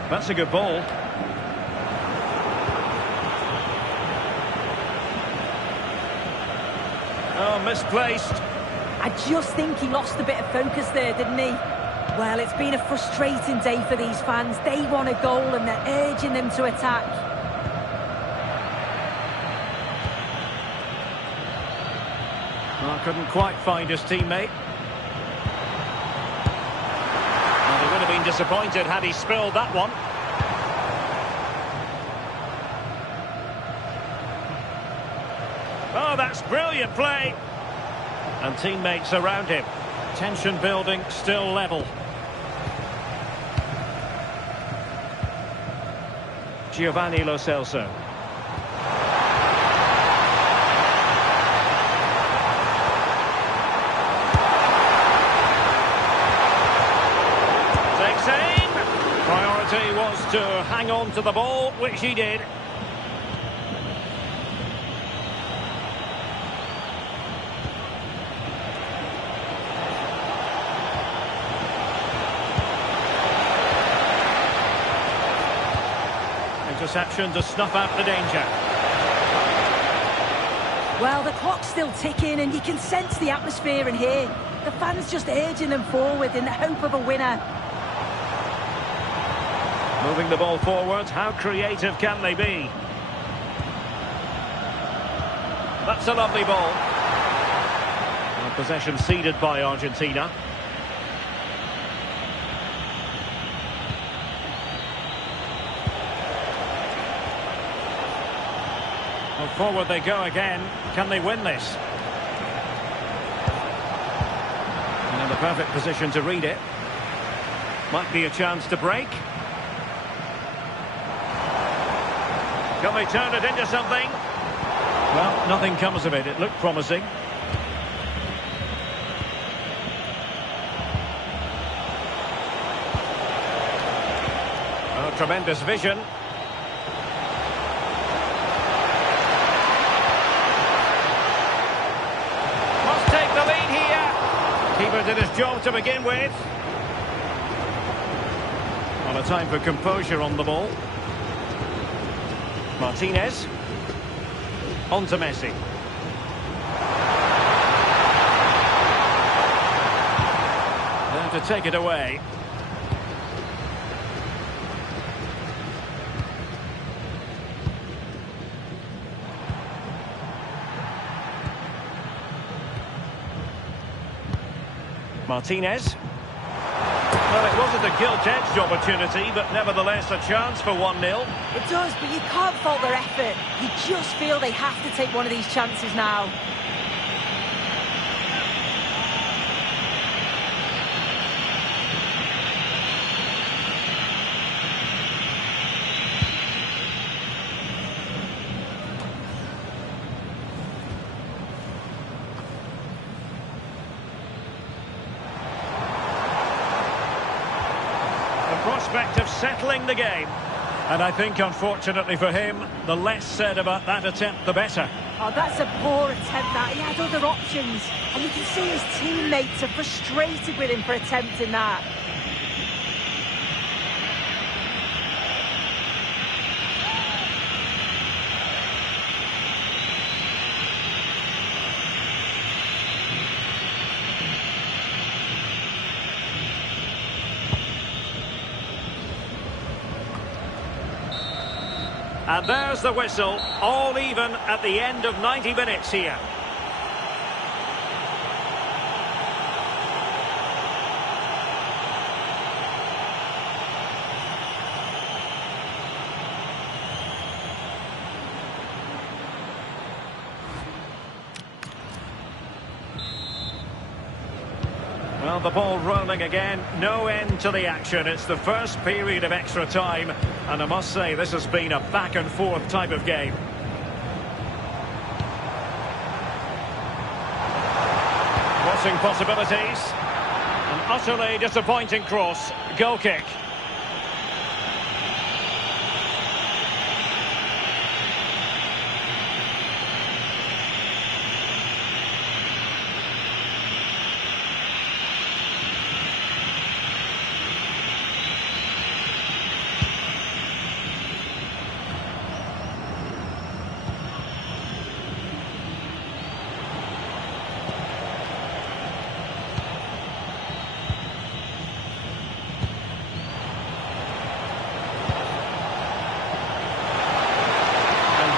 That's a good ball. Oh, misplaced. I just think he lost a bit of focus there, didn't he? Well, it's been a frustrating day for these fans. They want a goal and they're urging them to attack. Well, couldn't quite find his teammate. He would have been disappointed had he spilled that one. Oh, that's brilliant play. And teammates around him. Tension building, still level. Giovanni Lo Celso. Priority was to hang on to the ball, which he did. Interception to snuff out the danger. Well, the clock's still ticking and you can sense the atmosphere in here. The fans just urging them forward in the hope of a winner. Moving the ball forward, how creative can they be? That's a lovely ball. And possession ceded by Argentina. Well, forward they go again. Can they win this? And in the perfect position to read it. Might be a chance to break. Can they turn it into something? Well, nothing comes of it. It looked promising. Oh, tremendous vision. Must take the lead here. Keeper did his job to begin with. Well, a time for composure on the ball. Martinez. On to Messi. There to take it away. Martinez. Well, it wasn't a gilt-edged opportunity, but nevertheless a chance for 1-0. It does, but you can't fault their effort. You just feel they have to take one of these chances now. Prospect of settling the game. And I think, unfortunately for him, the less said about that attempt, the better. Oh, that's a poor attempt, that. He had other options. And you can see his teammates are frustrated with him for attempting that. And there's the whistle, all even at the end of 90 minutes here. Well, the ball rolling again, no end to the action. It's the first period of extra time, and I must say this has been a back-and-forth type of game. Crossing possibilities. An utterly disappointing cross. Goal kick.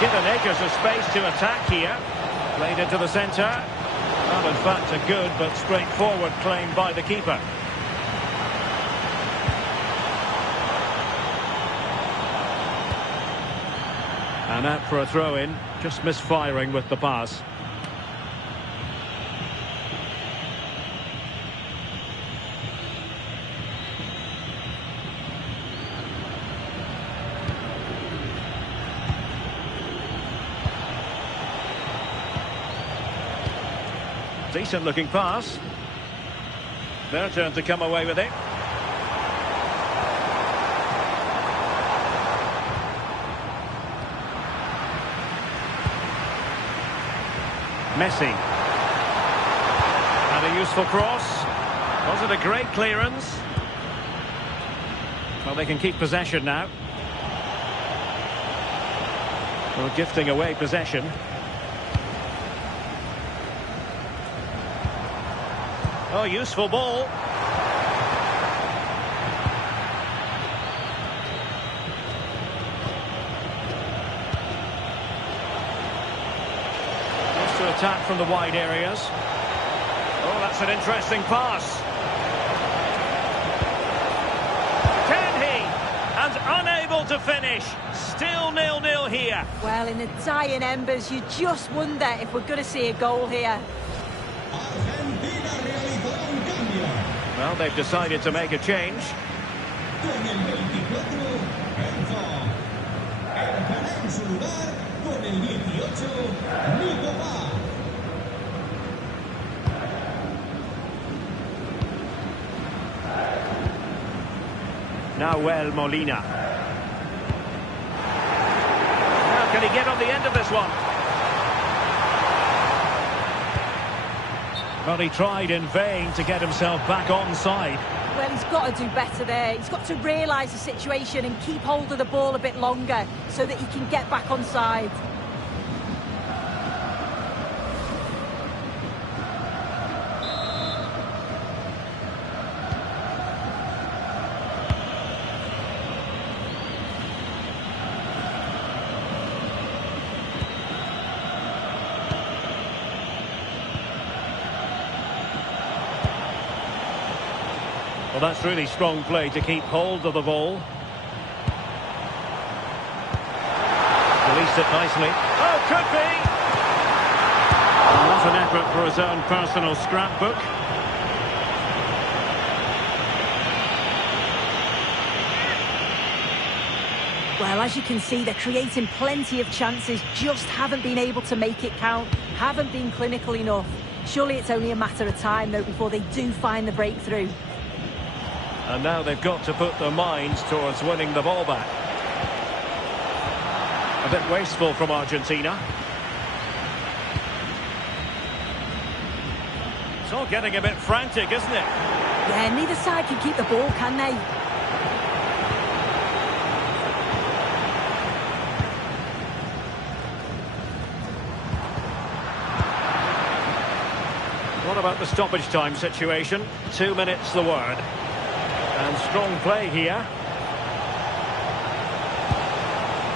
Given acres of space to attack here. Played into the centre. Well, in fact, a good but straightforward claim by the keeper. And out for a throw-in. Just misfiring with the pass. Decent looking pass. Their turn to come away with it. Messi. And a useful cross. Was it a great clearance? Well, they can keep possession now. Well, gifting away possession. Oh, useful ball. Just to attack from the wide areas. Oh, that's an interesting pass. Can he? And unable to finish. Still 0-0 here. Well, in the dying embers, you just wonder if we're going to see a goal here. Argentina realizó un cambio. Well, they've decided to make a change. Con el 24, Enzo. Entrará en su lugar Con el 18, Nico Paz. Nahuel Molina. Now can he get on the end of this one? Well, he tried in vain to get himself back onside. Well, he's got to do better there. He's got to realise the situation and keep hold of the ball a bit longer so that he can get back onside. Well, that's really strong play to keep hold of the ball. Released it nicely. Oh, could be! Not an effort for his own personal scrapbook. Well, as you can see, they're creating plenty of chances, just haven't been able to make it count, haven't been clinical enough. Surely it's only a matter of time, though, before they do find the breakthrough. And now they've got to put their minds towards winning the ball back. A bit wasteful from Argentina. It's all getting a bit frantic, isn't it? Yeah, neither side can keep the ball, can they? What about the stoppage time situation? 2 minutes the word. And strong play here.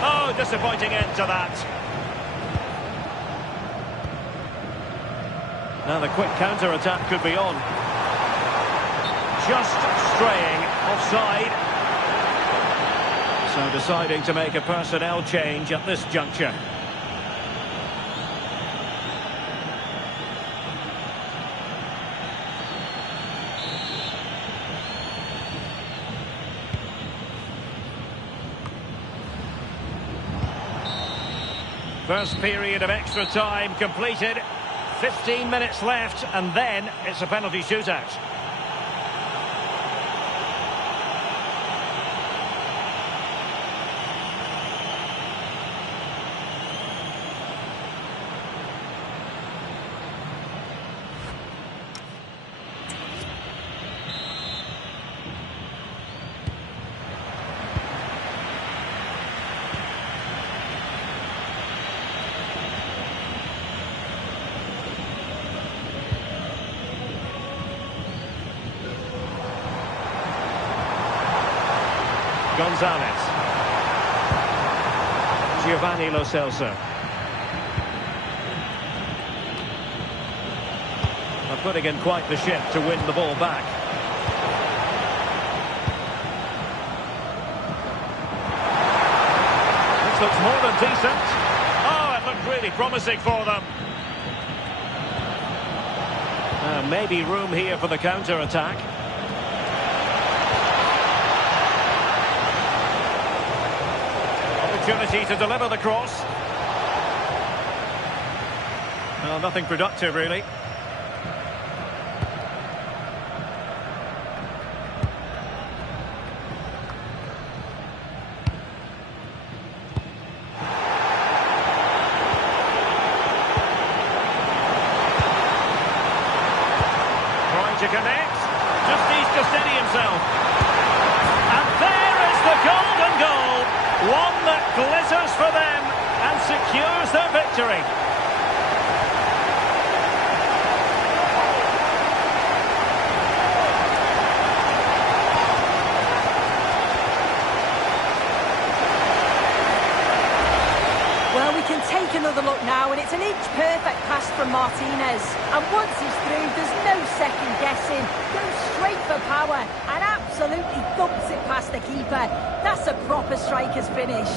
Oh, disappointing end to that. Now the quick counter-attack could be on. Just straying offside. So deciding to make a personnel change at this juncture. First period of extra time completed. 15 minutes left, and then it's a penalty shootout. Gonzalez. Giovanni Lo Celso. Are putting in quite the shift to win the ball back. This looks more than decent. Oh, it looked really promising for them. Maybe room here for the counter-attack. Opportunity to deliver the cross. Well, nothing productive, really. Trying to connect. Just needs to steady himself. And there is the golden goal. One that glitters for them and secures their victory. Well, we can take another look now, and it's an inch-perfect pass from Martinez. And once he's through, there's no second guessing. Goes straight for power and absolutely thumps it past the keeper. That's a proper striker's finish.